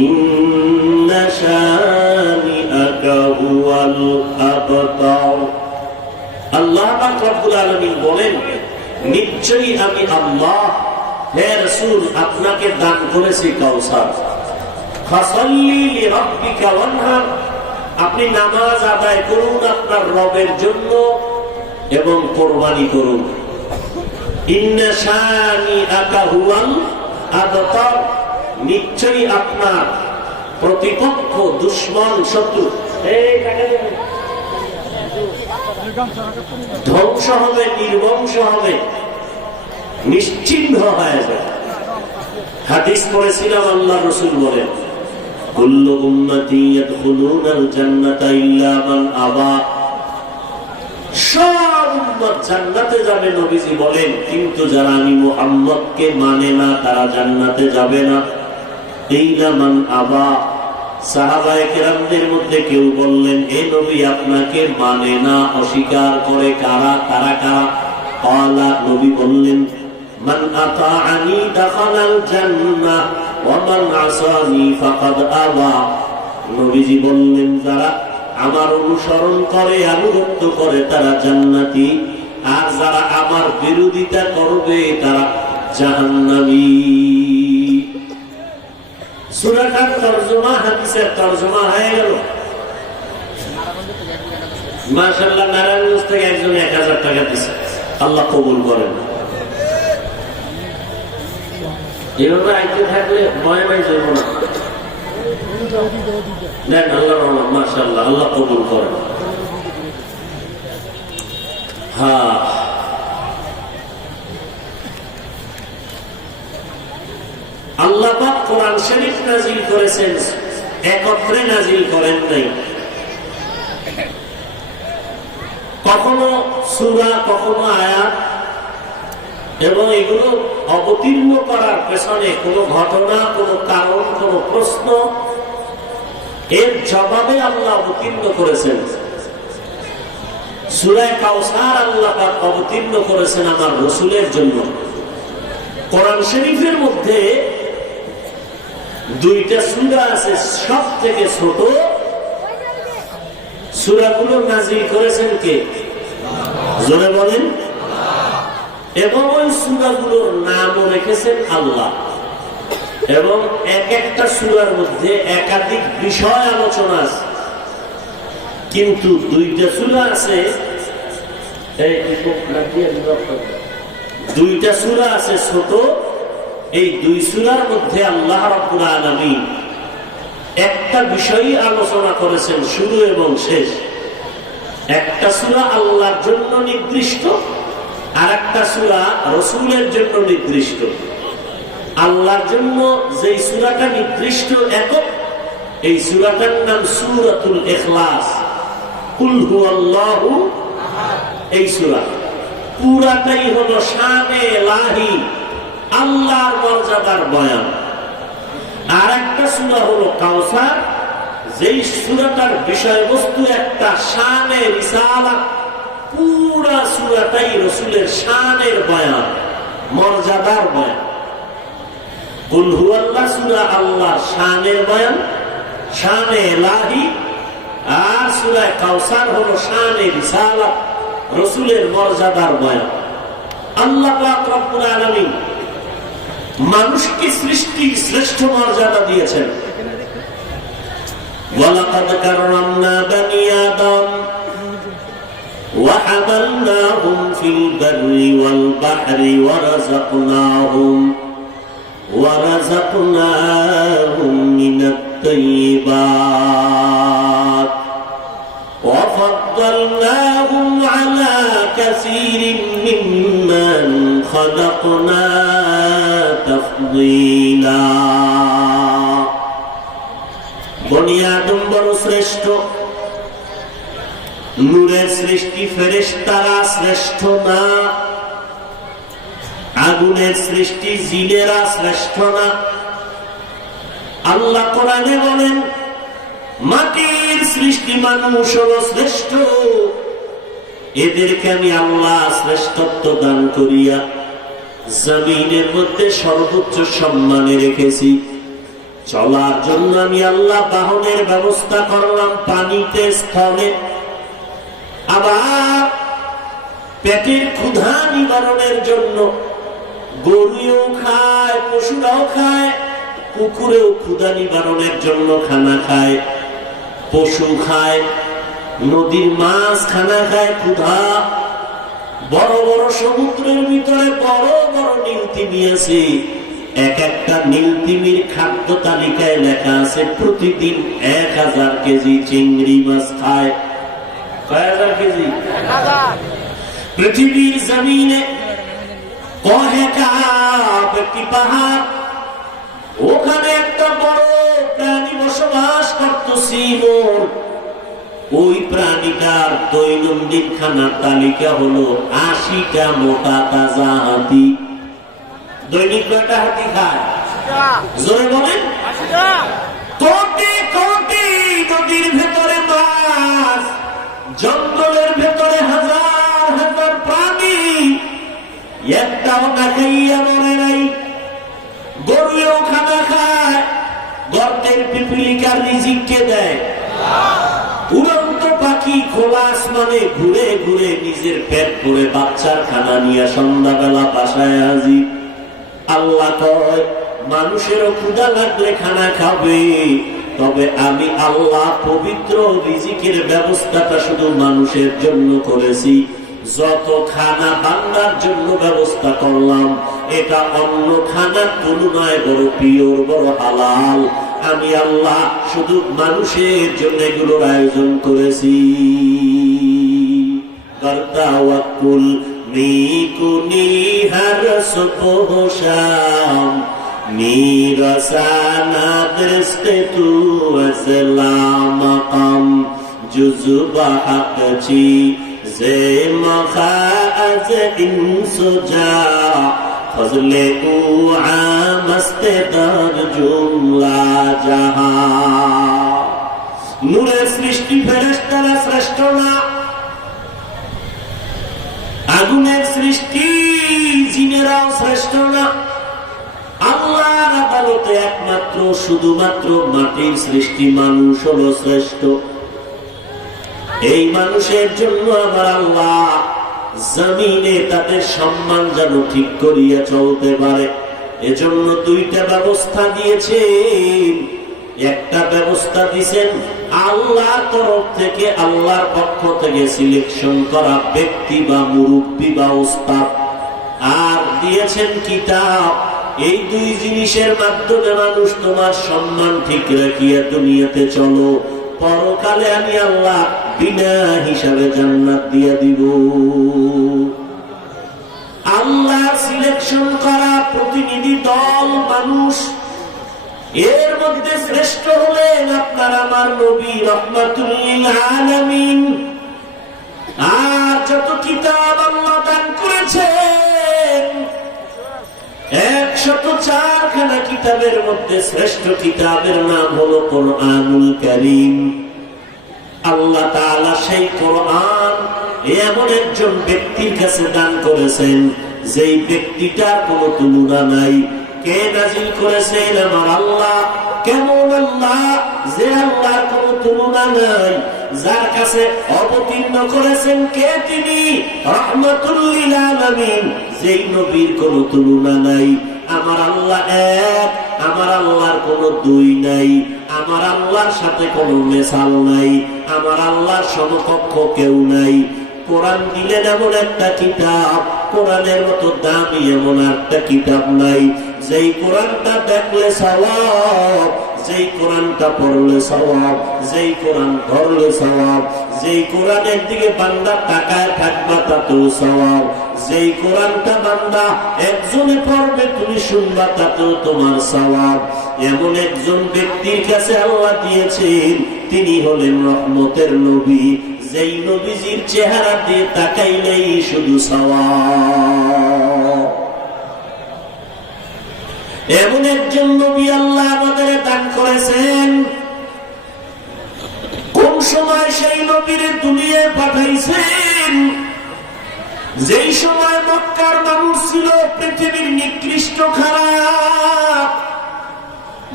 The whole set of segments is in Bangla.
ইন্না শানিআকা হুয়াল আবতার। আল্লাহ পাক রব্বুল আলামিন বলেন, নিশ্চয়ই আমি আল্লাহ হে রাসূল আপনাকে দান করেছি কাউসার। ফাসাল্লি লিরাব্বিকা ওয়ানহার, আপনি নামাজ আদায় করুন আপনার রবের জন্য এবং কুরবানি করুন। ইন্না শানিআকা হুয়াল আবতার, নিশ্চয়ই আপনার প্রতিপক্ষ, দুশমন, শত্রু ধ্বংস হবে, নির্বংশ হবে, নিশ্চিহ্ন হয়ে যাবে। হাদিস পড়েছিলাম, আল্লাহ রাসূল বলেন, কুল্লু উম্মতি ইয়াদখুলুনাল জান্নাতা ইল্লা মান আবা, সব উম্মত জান্নাতে যাবে নবীজি বলেন, কিন্তু যারা আমি মুহাম্মদকে মানে না তারা জান্নাতে যাবে না। ইল্লা মান আবা, সাহাবায়ে কেরামদের মধ্যে কেউ বললেন, হে নবী আপনাকে মানে না, অস্বীকার করে, কারা কারা কারা? ক্বালা, নবী বললেন, মান আতাআনি দাখালাল জান্নাহ ওয়া মান আসানি ফাকাদ আবা। নবীজি বললেন, যারা আমার অনুসরণ করে, আনুগত্য করে তারা জান্নাতি, আর যারা আমার বিরোধিতা করবে তারা জাহান্নামী। সূরাটার তরজমা, হাদিসের তরজমা হয়ে গেল। মাশাআল্লাহ, নারায়ণগঞ্জ থেকে একজন 1000 টাকা দিয়েছে, আল্লাহ কবুল করেন। এভাবে আইতে থাকলে ভয় ভয় যাবো না। দেন আল্লাহ রহমান, মাশাআল্লাহ, আল্লাহ কবুল করেন। হ্যাঁ, আল্লাহ পাক কোরআন শরীফ নাজিল করেছেন, একত্রে নাজিল করেন নাই। কখনো সূরা, কখনো আয়াত, এবং এগুলো অবতীর্ণ করার পেছনে কোন ঘটনা, কোন কারণ, কোন প্রশ্ন, এর জবাবে আল্লাহ অবতীর্ণ করেছেন। সূরা কাউসার আল্লাহ পাক অবতীর্ণ করেছেন আমার রাসূলের জন্য। কোরআন শরীফের মধ্যে 2টা সূরা আছে, সব থেকে ছোট সূরাগুলো নাজিল করেছেন কে? জোরে বলেন। এবং ওই সূরাগুলোর নামও রেখেছেন আল্লাহ। এবং এক একটা সূরার মধ্যে একাধিক বিষয় আলোচনা আছে, কিন্তু 2টা সূরা আছে, 2টা সূরা আছে ছোট। এই 2 সূরার মধ্যে আল্লাহ রাব্বুল আলামিন একটা বিষয়ই আলোচনা করেছেন, শুরু এবং শেষ। একটা সূরা আল্লাহর জন্য নির্দিষ্ট, আর একটা সূরা রাসূলের জন্য নির্দিষ্ট। আল্লাহর জন্য যেই সূরাটা নির্দিষ্ট একক, এই সূরাটার নাম সূরাতুল ইখলাস, কুল হুয়াল্লাহু আহাদ। এই সূরা পুরাটাই হলো শানে ইলাহি, আল্লাহর মর্যাদার বয়ান। আর একটা সূরা হলো কাউসার, যেই সূরাটার বিষয়বস্তু একটা শানে রিসালাত, পুরা সূরাটাই রাসূলের শানের বয়ান, মর্যাদার বয়ান। কুল হুয়াল্লাহ সূরা আল্লাহর শানের বয়ান, শানে ইলাহি। আর সূরা কাউসার হলো শানে রিসালাত, রাসূলের মর্যাদার বয়ান। আল্লাহ পাক রব্বুল আলামিন মানুষকে সৃষ্টির শ্রেষ্ঠ মর্যাদা দিয়েছেন। ওয়ালাকাদ কাররামনা বানি আদম ওয়া হামালনাহুম ফিল বাররি ওয়াল বাহরি ওয়া রাযাকনাহুম মিনাত তাইয়্যিবাত ওয়া ফাদ্দালনাহুম আলা কাসীরিন মিম্মান খালাকনা তাফদীলা। বনি আদম বড় শ্রেষ্ঠ, নূরের সৃষ্টি ফেরেশতারা শ্রেষ্ঠ না, আগুনের সৃষ্টি জিনেরা শ্রেষ্ঠ না। আল্লাহ কোরআনে বলেন, মাটির সৃষ্টি মানুষ হলো শ্রেষ্ঠ, এদেরকে আমি আল্লাহ শ্রেষ্ঠত্ব দান করিয়া জমিনের মধ্যে সর্বোচ্চ সম্মানে রেখেছি। চলার জন্য আমি আল্লাহ বাহনের ব্যবস্থা করলাম পানিতে, স্থলে। আবার পেটের ক্ষুধা নিবারণের জন্য গরুও খায়, পশুরাও খায়, কুকুরেও ক্ষুধা নিবারণের জন্য খানা খায়, পশু খায়, নদীর মাছ খানা খায় ক্ষুধা। বড় বড় সমুদ্রের ভিতরে বড় বড় নীলতিমি আছে, এক একটা নীলতিমির খাদ্য তালিকায় লেখা আছে প্রতিদিন 1000 কেজি চিংড়ি মাছ খায়। কয় হাজার কেজি? পৃথিবীর জমিনে একটি পাহাড়, ওখানে একটা বড় প্রাণী বসবাস করতেছিল। ওই প্রাণীটার দৈনন্দিন খানার তালিকা হলো 80টা মোটা তাজা হাতি। দৈনিক কয়টা হাতি খায়? জোরে বলেন। কোটি কোটি নদীর ভেতরে মাছ, জঙ্গলের ভেতরে হাজার হাজার প্রাণী, একটাও না খাইয়া মরে নাই। গরুও খানা খায়, গর্তের পিপিলিকার রিজিককে দেয়। উড়ন্ত পাখি খোলা আসমানে ঘুরে ঘুরে নিজের পেট ভরে বাচ্চার খানা নিয়ে সন্ধ্যাবেলা বাসায় হাজির। আল্লাহ কয় মানুষেরও ক্ষুধা লাগলে খানা খাবে, তবে আমি আল্লাহ পবিত্র রিজিকের ব্যবস্থাটা শুধু মানুষের জন্য করেছি। যত খানা বান্দার জন্য ব্যবস্থা করলাম, এটা অন্য খানার তুলনায় বড় পিওর, বড় হালাল। আমি আল্লাহ শুধু মানুষের জন্য এগুলোর আয়োজন করেছি। করতাওয়াক্কুল নিকুনি হর সুবহ শাম, নিরসানা দৃষ্টি তু আসলাম মাকাম, জুজুবা হাকচি যে মখা আজ ইনসুজা, ফজলে উ আমস্তে দর জুমলা জাহা। নূরের সৃষ্টি ফেরেশতারা শ্রেষ্ঠ না, আগুনের সৃষ্টি জিনেরাও শ্রেষ্ঠ না। আল্লাহর আদালতে একমাত্র শুধুমাত্র মাটির সৃষ্টি মানুষ হলো শ্রেষ্ঠ। এই মানুষের জন্য আমার আল্লাহ জমিনে তাদের সম্মান যেন ঠিক করিয়া চলতে পারে, এজন্য দুইটা ব্যবস্থা দিয়েছেন। একটা ব্যবস্থা দিয়েছেন আল্লাহর তরফ থেকে, আল্লাহর পক্ষ থেকে সিলেকশন করা ব্যক্তি বা মুরব্বী বা ওস্তাদ, আর দিয়েছেন কিতাব। এই দুই জিনিসের মাধ্যমে মানুষ তোমার সম্মান ঠিক রাখিয়া দুনিয়াতে চলো, পরকালে আমি আল্লাহ বিনা হিসাবে জান্নাত দিয়ে দিব। আল্লাহ সিলেকশন করা প্রতিনিধি দল মানুষ, এর মধ্যে শ্রেষ্ঠ হলেন আপনার আমার নবী রাহমাতুল লিল আলামিন। আর যত কিতাব আল্লাহ দান করেছেন 104 খানা কিতাবের মধ্যে শ্রেষ্ঠ কিতাবের নাম হলো কোরআনুল কারীম। আল্লাহ তাআলা সেই কোরআন এমন একজন ব্যক্তির কাছে দান করেছেন, যেই ব্যক্তিটার কোনো তুলনা নাই। কে নাজিল করেছেন? আমার আল্লাহ। কেমন আল্লাহ? যে আল্লাহর কোনো তুলনা নাই। যার কাছে অবতীর্ণ করেছেন কে? তিনি রাহমাতুল লিল আলামিন, যেই নবীর কোনো তুলনা নাই। আমার আল্লাহ এক, আমার আল্লাহর কোনো দুই নাই, আমার আল্লাহর সাথে কোনো মেসাল নাই, আমার আল্লাহর সমকক্ষ কেউ নাই। কোরআন দিলেন এমন একটা কিতাব, কোরআনের মতো দামি এমন একটা কিতাব নাই। যেই কোরআনটা দেখলে সওয়াব, যেই কোরআনটা পড়লে সওয়াব, যেই কোরআন ধরলে সওয়াব, যেই কোরআনের দিকে বান্দা তাকায় থাকবা তাতেও সওয়াব, যেই কোরআনটা বান্দা একজনে পড়বে তুমি শুনবা তাতেও তোমার সওয়াব। এমন একজন ব্যক্তির কাছে আল্লাহ দিয়েছেন, তিনি হলেন রহমতের নবী, যেই নবীজির চেহারা দিয়ে তাকাইলেই শুধু সওয়াব। এমন একজন নবী আল্লাহ আমাদের দান করেছেন। কোন সময় সেই নবীর দুনিয়ায় পাঠাইছেন? যেই সময় মক্কার মানুষ ছিল পৃথিবীর নিকৃষ্ট খারাপ,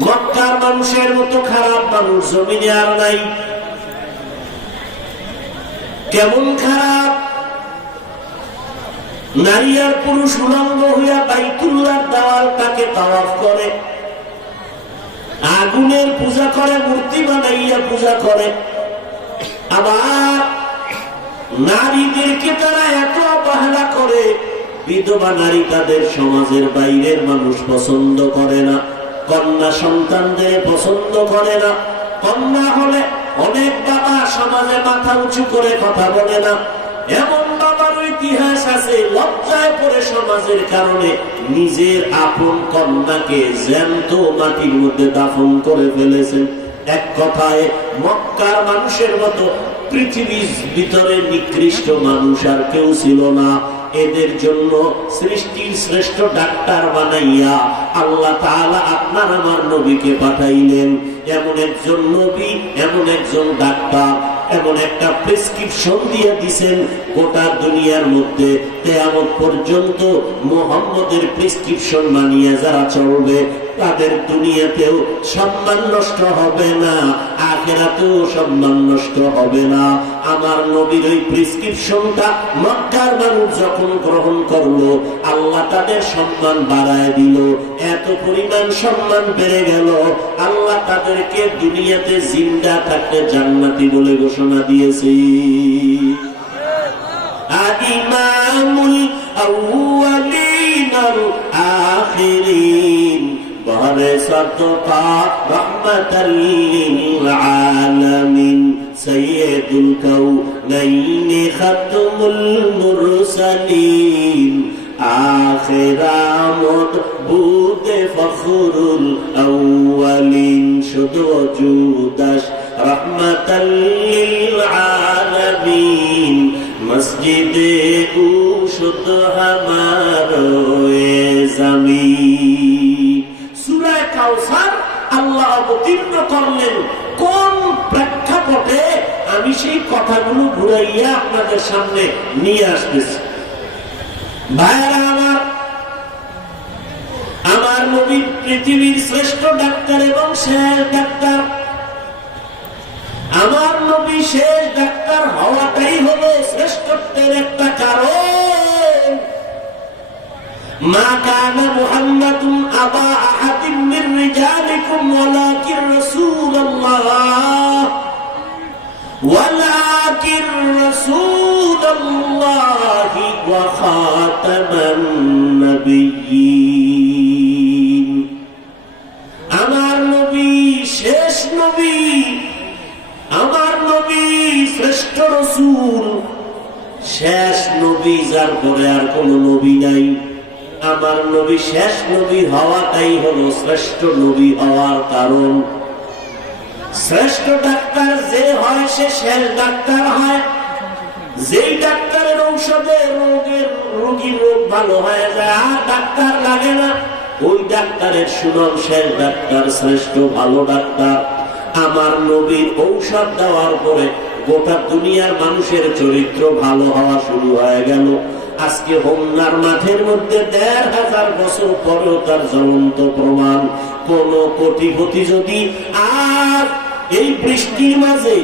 মক্কার মানুষের মতো খারাপ মানুষ জমিনে আর নাই। কেমন খারাপ? নারী আর পুরুষ উলঙ্গ হইয়া বাইতুল্লাহর দেওয়ালটাকে তাওয়াফ করে, আগুনের পূজা করে, মূর্তি বানাইয়া পূজা করে। আবার নারীদেরকে তারা এত অবহেলা করে, বিধবা নারী তাদের সমাজের বাইরের মানুষ পছন্দ করে না, কন্যা সন্তানদের পছন্দ করে না। কন্যা হলে অনেক বাবা সমাজে মাথা উঁচু করে কথা বলে না। এমন বাবার ইতিহাস আছে, লজ্জায় পড়ে সমাজের কারণে নিজের আপন কন্যাকে জ্যান্ত মাটির মধ্যে দাফন করে ফেলেছেন। এক কথায় মক্কার মানুষের মতো পৃথিবীর ভিতরে নিকৃষ্ট মানুষ আর কেউ ছিল না। এদের জন্য সৃষ্টির শ্রেষ্ঠ ডাক্তার বানাইয়া আল্লাহ তাআলা আপনার আমার নবীকে পাঠাইলেন। এমন একজন নবী, এমন একজন ডাক্তার, এমন একটা প্রেসক্রিপশন দিয়ে দিছেন, গোটা দুনিয়ার মধ্যে কিয়ামত পর্যন্ত মুহাম্মদের প্রেসক্রিপশন মানিয়ে যারা চলবে তাদের দুনিয়াতেও সম্মান নষ্ট হবে না, আখিরাতেও সম্মান নষ্ট হবে না। আমার নবীর ওই প্রেসক্রিপশনটা মক্কার মানুষ যখন গ্রহণ করলো, আল্লাহ তাদের সম্মান বাড়ায় দিল। এত পরিমাণ সম্মান বেড়ে গেল, আল্লাহ তাদেরকে দুনিয়াতে জিন্দা থাকতে জান্নাতি বলে ঘোষণা দিয়েছে। ইমামুল আউয়ালিন ওয়াল আখিরিন বরসাতুকা রাহমাতাল লিল আলামিন সাইয়্যিদুল কাউনাইন খাতমুল মুরসালিন আখিরামত বুদে ফখরুল আউয়ালিন শুধু জুদাস রাহমাতাল লিল আলামিন মসজিদে উশুদ হামারোয়ে জামিন। সূরা কাউসার আল্লাহ অবতীর্ণ করলেন কোন প্রেক্ষাপটে? আমি সেই কথাগুলো ঘুরাইয়া আপনাদের সামনে নিয়ে আসতেছি। ভাইরা আমার, আমার নবী পৃথিবীর শ্রেষ্ঠ ডাক্তার এবং শেষ ডাক্তার। আমার নবী শেষ ডাক্তার হওয়াটাই হলো শ্রেষ্ঠত্বের একটা কারণ। মা কানা মুহাম্মাদুন আবা আহাদিন মির রিজালিকুম ওয়ালাকিন রাসূলুল্লাহ ওয়ালাকিন রাসূলুল্লাহ ওয়া খাতামান নবিয়্যিন। আমার নবী শেষ নবী, আমার নবী শ্রেষ্ঠ রাসূল, শেষ নবী যার পরে আর কোন নবী নাই। আমার নবী শেষ নবী হওয়াটাই হলো শ্রেষ্ঠ নবী হওয়ার কারণ। শ্রেষ্ঠ ডাক্তার যে হয় সে শেষ ডাক্তার হয়। যেই ডাক্তারের ঔষধে রোগীর রোগ ভালো হয়ে যায়, আর ডাক্তার লাগে না, ওই ডাক্তারের সুনাম শেষ ডাক্তার, শ্রেষ্ঠ ভালো ডাক্তার। আমার নবীর ঔষধ দেওয়ার পরে গোটা দুনিয়ার মানুষের চরিত্র ভালো হওয়া শুরু হয়ে গেল। আজকে হোমনার মাঠের মধ্যে ১৫০০ বছর পরেও তার জ্বলন্ত প্রমাণ। কোন কোটিপতি যদি আর এই বৃষ্টির মাঝে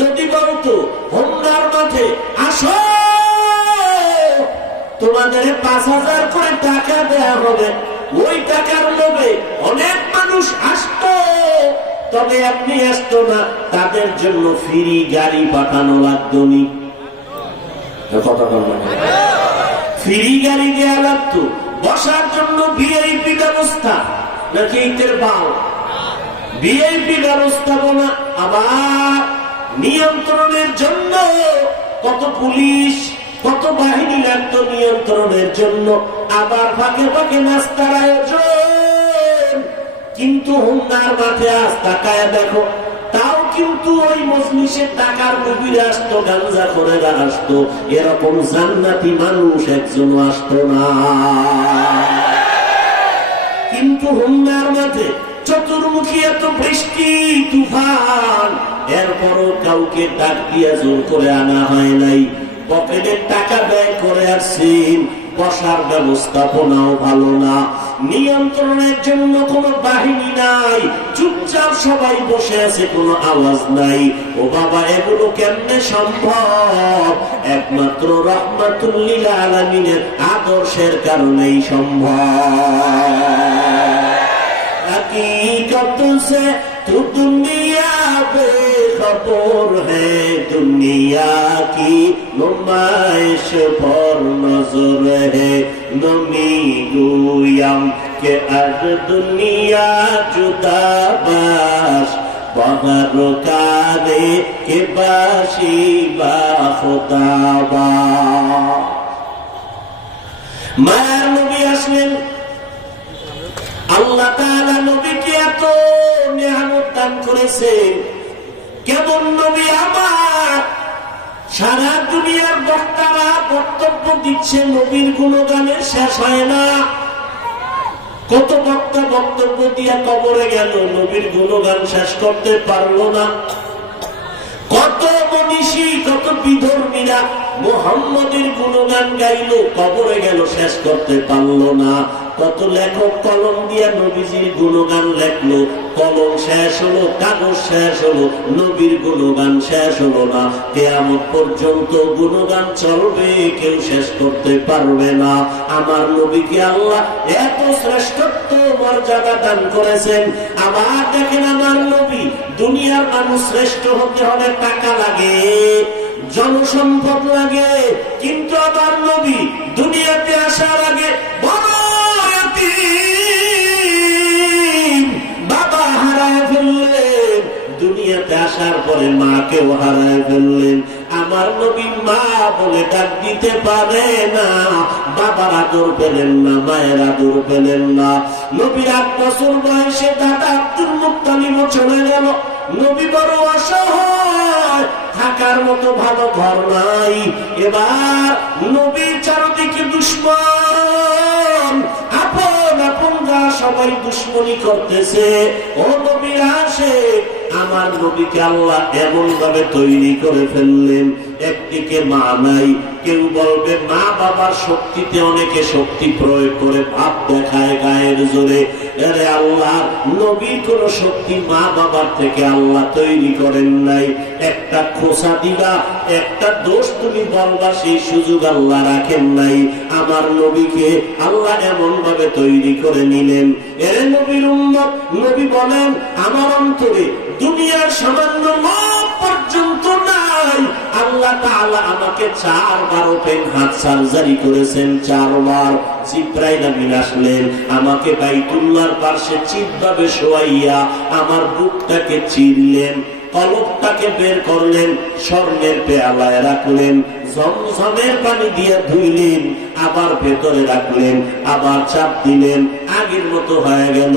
যদি বলতো হোমনার মাঠে আসো, তোমাদের ৫,০০০ করে টাকা দেয়া হবে, ওই টাকার লোভে অনেক মানুষ আসতো, তবে আপনি আসতো না, তাদের জন্য ফ্রি গাড়ি পাঠানো লাগতো নি। কথা বলবেন, ফ্রি গাড়ি দেওয়া লাগতো, বসার জন্য ভিআইপি ব্যবস্থা, নাকি ইটের বাল ভিআইপি ব্যবস্থাপনা। আবার নিয়ন্ত্রণের জন্য কত পুলিশ, কত বাহিনী লাগতো নিয়ন্ত্রণের জন্য। আবার ফাঁকে ফাঁকে নাস্তার আয়োজন। কিন্তু হোমনার মাঠে আজ তাকায় দেখো, তাও কিন্তু ওই মজলিসের টাকার মুবিরা আসতো, গাঞ্জা করে আসতো, এরকম জান্নাতি মানুষ একজনও আসতো না। কিন্তু হোমনার মাঠে চতুর্মুখী এত বৃষ্টি তুফান, এরপরও কাউকে ডাক দিয়া জোর করে আনা হয় নাই। পকেটের টাকা ব্যয় করে আসছেন, বসার ব্যবস্থাপনাও ভালো না, নিয়ন্ত্রণের জন্য কোনো বাহিনী নাই, চুপচাপ সবাই বসে আছে, কোনো আওয়াজ নাই। ও বাবা, এগুলো কেমনে সম্ভব? একমাত্র রাহমাতুল লিল আলামিনের আদর্শের কারণেই সম্ভব। हकीकत से तू दुनिया बेखबर है, दुनिया की नुमाइश पर नजर है, नमी गुयम के आज दुनिया जुदा बाश, बाहर काने के बाशी बा खुदाबा। मायार नबी আসলেন, আল্লাহ তাআলা নবীকে এত নিয়ামত দান করেছেন। কেমন নবী আমার! সারা দুনিয়ার বক্তারা বক্তব্য দিচ্ছে, নবীর গুণগানের শেষ হয় না। কত বক্তা বক্তব্য দিয়া কবরে গেল, নবীর গুণগান শেষ করতে পারলো না। কত মনীষী, কত বিধর্মীরা মুহাম্মদের গুণগান গাইলো, কবরে গেল, শেষ করতে পারলো না। কত লেখক কলম দিয়া নবীজির গুণগান লেখলো, কলম শেষ হলো, কাগজ শেষ হলো, নবীর গুণগান শেষ হলো না। কিয়ামত পর্যন্ত গুণগান চলবে, কেউ শেষ করতে পারবে না। আমার নবীকে আল্লাহ এত শ্রেষ্ঠত্ব মর্যাদা দান করেছেন। আবার দেখেন, আমার নবী, দুনিয়ার মানুষ শ্রেষ্ঠ হতে হলে টাকা লাগে, জনসম্পদ লাগে, কিন্তু আমার নবী দুনিয়াতে আসার আগে বাবা হারায় ফেললেন, দুনিয়াতে আসার পরে মাকেও হারায় ফেললেন। আমার নবী মা বলে ডাক দিতে পারে না, বাবার আদর পেলেন না, মায়ের আদর পেলেন না। নবীর 8 বছর বয়সে দাদা আব্দুল মুত্তালিবও চলে গেল। নবী বড় অসহায়, থাকার মতো ভালো ঘর নাই। এবার নবীর চারদিকে দুশমন, আপন আপন যা সবাই দুশমনি করতেছে। ও নবী আসে, আমার নবীকে আল্লাহ এমন ভাবে তৈরি করে ফেললেন, একদিকে মা নাই। কেউ বলবে মা বাবার শক্তিতে অনেকে শক্তি প্রয়োগ করে ভাব দেখায় গায়ের জোরে। আরে আল্লাহ নবীর কোন শক্তি মা বাবার থেকে আল্লাহ তৈরি করেন নাই। একটা খোসা দিবা, একটা দোষ তুমি বলবা, সেই সুযোগ আল্লাহ রাখেন নাই। আমার নবীকে আল্লাহ এমন ভাবে তৈরি করে নিলেন। এর নবীর উম্মত, নবী বলেন আমার অন্তরে দুনিয়ার সামান্য লোভ পর্যন্ত নাই। আল্লাহ তাআলা আমাকে 4 বার ওপেন হার্ট সার্জারি করেছেন, 4 বার। জিবরাইল আমিন আসলেন, আমাকে বাইতুল্লাহর পাশে চিৎভাবে শোয়াইয়া আমার বুকটাকে চিরলেন, কলবটাকে বের করলেন, স্বর্ণের পেয়ালায় রাখলেন, জমজমের পানি দিয়ে ধুইলেন, আবার ভেতরে রাখলেন, আবার চাপ দিলেন, আগের মতো হয়ে গেল।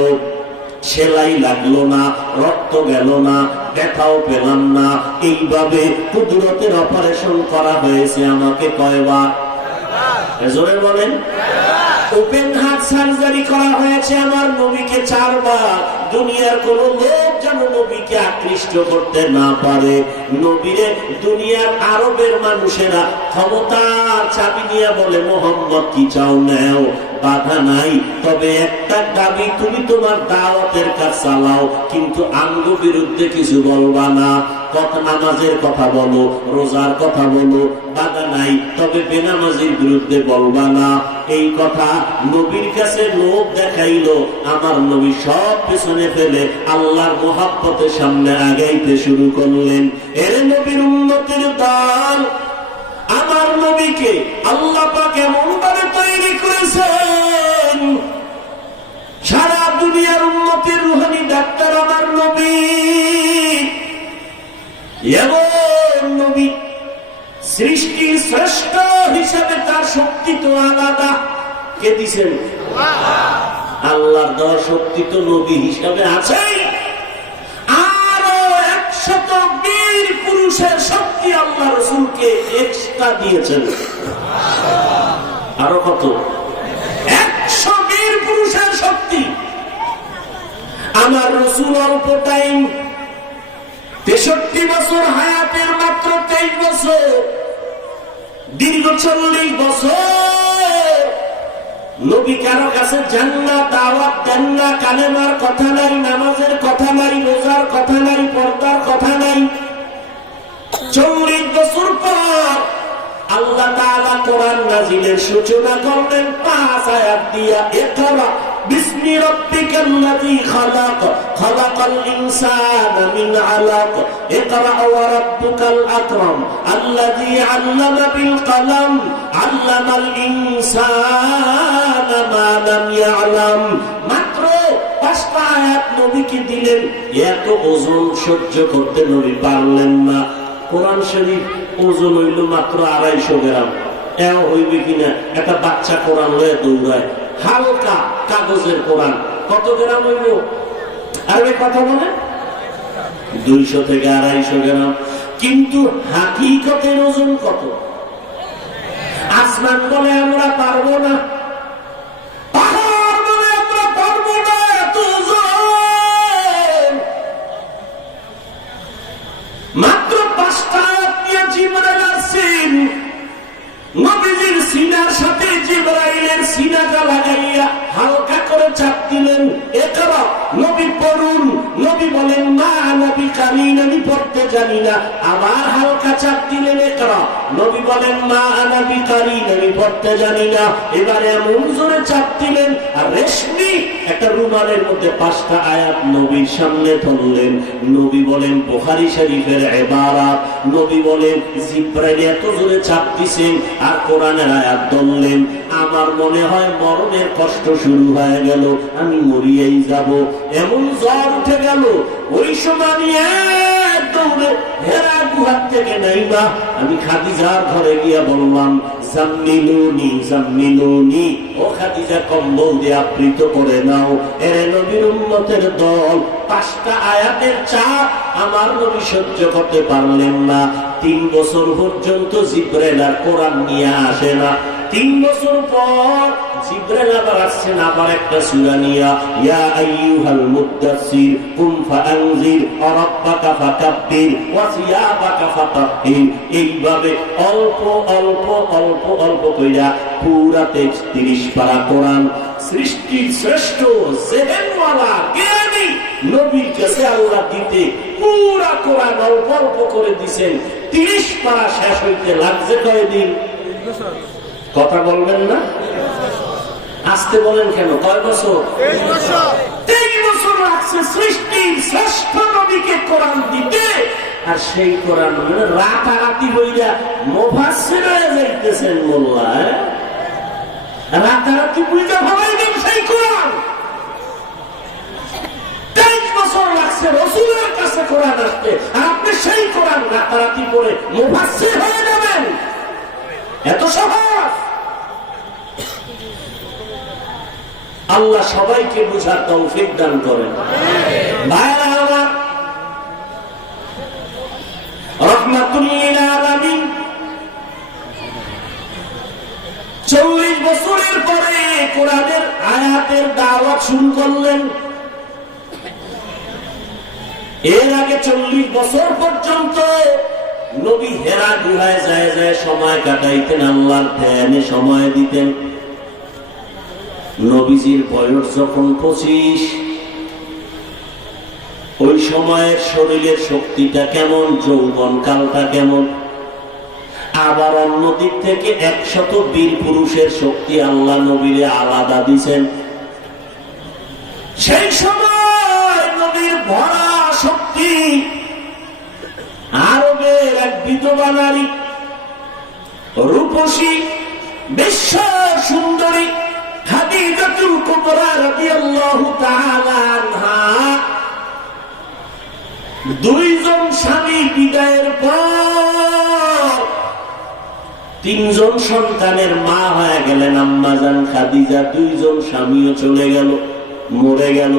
সেলাই লাগলো না, রক্ত গেল না, ব্যথাও পেলাম না। এইভাবে কুদরতের অপারেশন করা হয়েছে আমাকে কয়বার? জোরে বলেন। ওপেন হার্ট সার্জারি করা হয়েছে আমার নবীকে 4 বার। দুনিয়ার কোন লোক যেন নবীকে আকৃষ্ট করতে না পারে। নবীরে দুনিয়ার আরবের মানুষেরা ক্ষমতার চাবি নিয়ে বলে, মোহাম্মদ কি চাও নেও, বাধা নাই। তবে একটা দাবি, তুমি তোমার দাওয়াতের কাজ চালাও, কিন্তু আঙ্গ বিরুদ্ধে কিছু বলবা না। নামাজের কথা বলো, রোজার কথা বলো, বাধা নাই, তবে বেনামাজির বিরুদ্ধে বলবা না। এই কথা নবীর কাছে লোক দেখাইলো। আমার নবী সব পেছনে ফেলে আল্লাহর মুহাব্বতের সামনে আগাইতে শুরু করলেন। এর নবীর উম্মতের দল, আমার নবীকে আল্লাহ পাক এমন ভাবে তৈরি করেছেন, সারা দুনিয়ার উম্মতের রুহানি ডাক্তার আমার নবী। এমন নবী, সৃষ্টির শ্রেষ্ঠ হিসাবে তার শক্তি তো আলাদা। কে দিছেন? আল্লাহর দেওয়া শক্তি তো নবী হিসাবে আছে। আরো 100 বীর পুরুষের শক্তি আল্লাহ রাসূলকে এক্সট্রা দিয়েছেন। আরো কত? 100 বীর পুরুষের শক্তি। আমার রাসূল অল্প টাইম, 63 বছর হায়াতের মাত্র 23 বছর, দীর্ঘ 40 বছর নবী কারো কাছে জান্নাত দাওয়াত দেন না, কালেমার কথা নাই, নামাজের কথা নাই, রোজার কথা নাই, পর্দার কথা নাই। 40 বছর পর আল্লাহ তাআলা কোরআন নাজিলের সূচনা করলেন 5 আয়াত দিয়া, ইকরা বিসমি রাব্বিকাল্লাযী খালাক, খালাকাল ইনসানা মিন আলাক, ইকরা ওয়া রাব্বুকাল আকরাম, আল্লাযী আল্লামা বিল কলম, আল্লামাল ইনসানা মা লাম ইয়ালাম। মাত্র 5টা আয়াত নবীকে দিলেন, এত ওজন সহ্য করতে নবী পারলেন না। কোরআন শরীফ ওজন হইল মাত্র 250 গ্রাম। এও হইবে কিনা? একটা বাচ্চা কোরআন লয়ে দৌড়ায়, হালকা কাগজের কোরআন কত গ্রাম হইব? আরে কথা বলে 200 থেকে 250 গ্রাম। কিন্তু হাকিকতের ওজন কত? আসমান বলে আমরা পারবো না, পাহাড় বলে আমরা পারবো না, এত ওজন। মাত্র 5টা আয়াত নিয়ে জিবরাইল আসছেন, নবীজির সিনার সাথে জিবরাইলের সিনাটা লাগাইয়া হালকা করে চাপ দিলেন, ইকরা, নবী পড়ুন। নবী বলেন মা নবী কারিন, আমি পড়তে জানি না। আবার হালকা চাপ দিলেন, ইকরা, নবী বলেন মা নবী কারিন, আমি পড়তে জানি না। এবারে এমন জোরে চাপ দিলেন, আর রেশমি একটা রুমালের মধ্যে 5টা আয়াত নবীর সামনে ধরলেন। নবী বলেন বুখারী শরীফের ইবারাত, নবী বলেন জিবরাইল এত জোরে চাপ দিছেন আর কোরআনের আয়াত ধরলেন, আমার মনে হয় মরণের কষ্ট শুরু হয়ে গেল, আমি মরিয়াই যাব। এমন জ্বর উঠে গেল, ওই সময় আমি দৌড়ে হেরা গুহার থেকে নাইবা আমি খাদিজার ঘরে গিয়া বললাম জাম্মিলুনি জাম্মিলুনি, ও খাদিজা কম্বল দিয়ে আবৃত করে নাও। এর নবীর উম্মতের দল 5টা আয়াতের চাপ আমার নবী সহ্য করতে পারলেন না। 3 বছর পর্যন্ত জিবরাইল আর কোরআন নিয়ে আসে না। 3 বছর পর জিবরাইল আবার আসছেন, আবার একটা সূরা নিয়া, ইয়া আইয়ুহাল মুদ্দাসসির কুম ফাআনজির ওয়া রাব্বাকা ফাকাব্বির ওয়া সিয়াবাকা ফাতাহহির। এইভাবে অল্প অল্প অল্প অল্প কইরা পুরা 30 পারা কোরআন। সৃষ্টির শ্রেষ্ঠ জেহেনওয়ালা জ্ঞানী নবীর কাছে আল্লাহ দিতে পুরা কোরআন অল্প অল্প করে দিছেন। 30 পারা শেষ হইতে লাগছে কয়দিন? কথা বলবেন না? আসতে বলেন কেন? কয় বছর? 23 বছর লাগছে সৃষ্টির শ্রেষ্ঠ নবীকে কোরআন দিতে। আর সেই কোরআন রাতারাতি বইয়া মুফাসসির হয়ে যাইতেছেন মোল্লা। রাতারাতি বুঝতে ভাবাইবেন সেই কোরআন। 23 বছর লাগছে রাসূলের কাছে কোরআন আসতে, আর আপনি সেই কোরআন রাতারাতি পড়ে মুফাসসির হয়ে যাবেন? এত সহজ? আল্লাহ সবাইকে বুঝার তৌফিক দান করেন। ভাইরা আমার, রাহমাতুল লিল আলামিন 40 বছরের পরে কোরআনের আয়াতের দাওয়াত শুরু করলেন। এর আগে 40 বছর পর্যন্ত নবী হেরা গুহায় যায় যায় সময় কাটাইতেন, আল্লাহর ধ্যানে সময় দিতেন। নবীজির বয়স যখন 25, ওই সময়ের শরীরের শক্তিটা কেমন, যৌবন কালটা কেমন। আবার অন্য দিক থেকে 100 বীর পুরুষের শক্তি আল্লাহ নবীরে আলাদা দিছেন। সেই সময় নবীর ভরা শক্তি। আরবের এক বিধবা নারী, রূপসী, বিশ্ব সুন্দরী খাদিজাতুল কুবরা রাদিয়াল্লাহু তাআলা আনহা, 2 জন স্বামী বিদায়ের পর 3 জন সন্তানের মা হয়ে গেলেন আম্মাজান খাদিজা। 2 জন স্বামীও চলে গেল, মরে গেল।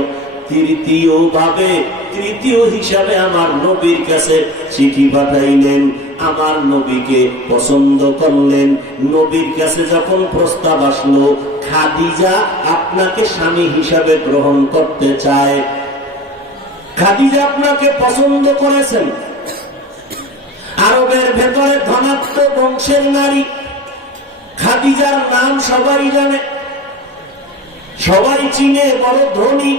তৃতীয় হিসাবে আমার নবীর কাছে চিঠি পাঠাইলেন, আমার নবীকে পছন্দ করলেন। নবীর কাছে যখন প্রস্তাব আসলো খাদিজা আপনাকে স্বামী হিসাবে গ্রহণ করতে চায়, খাদিজা আপনাকে পছন্দ করেছেন। আরবের ভেতরে ধনাত্ম বংশের নারী, খাদিজার নাম সবাই জানে। সবাই চিনে, বড় ধনী।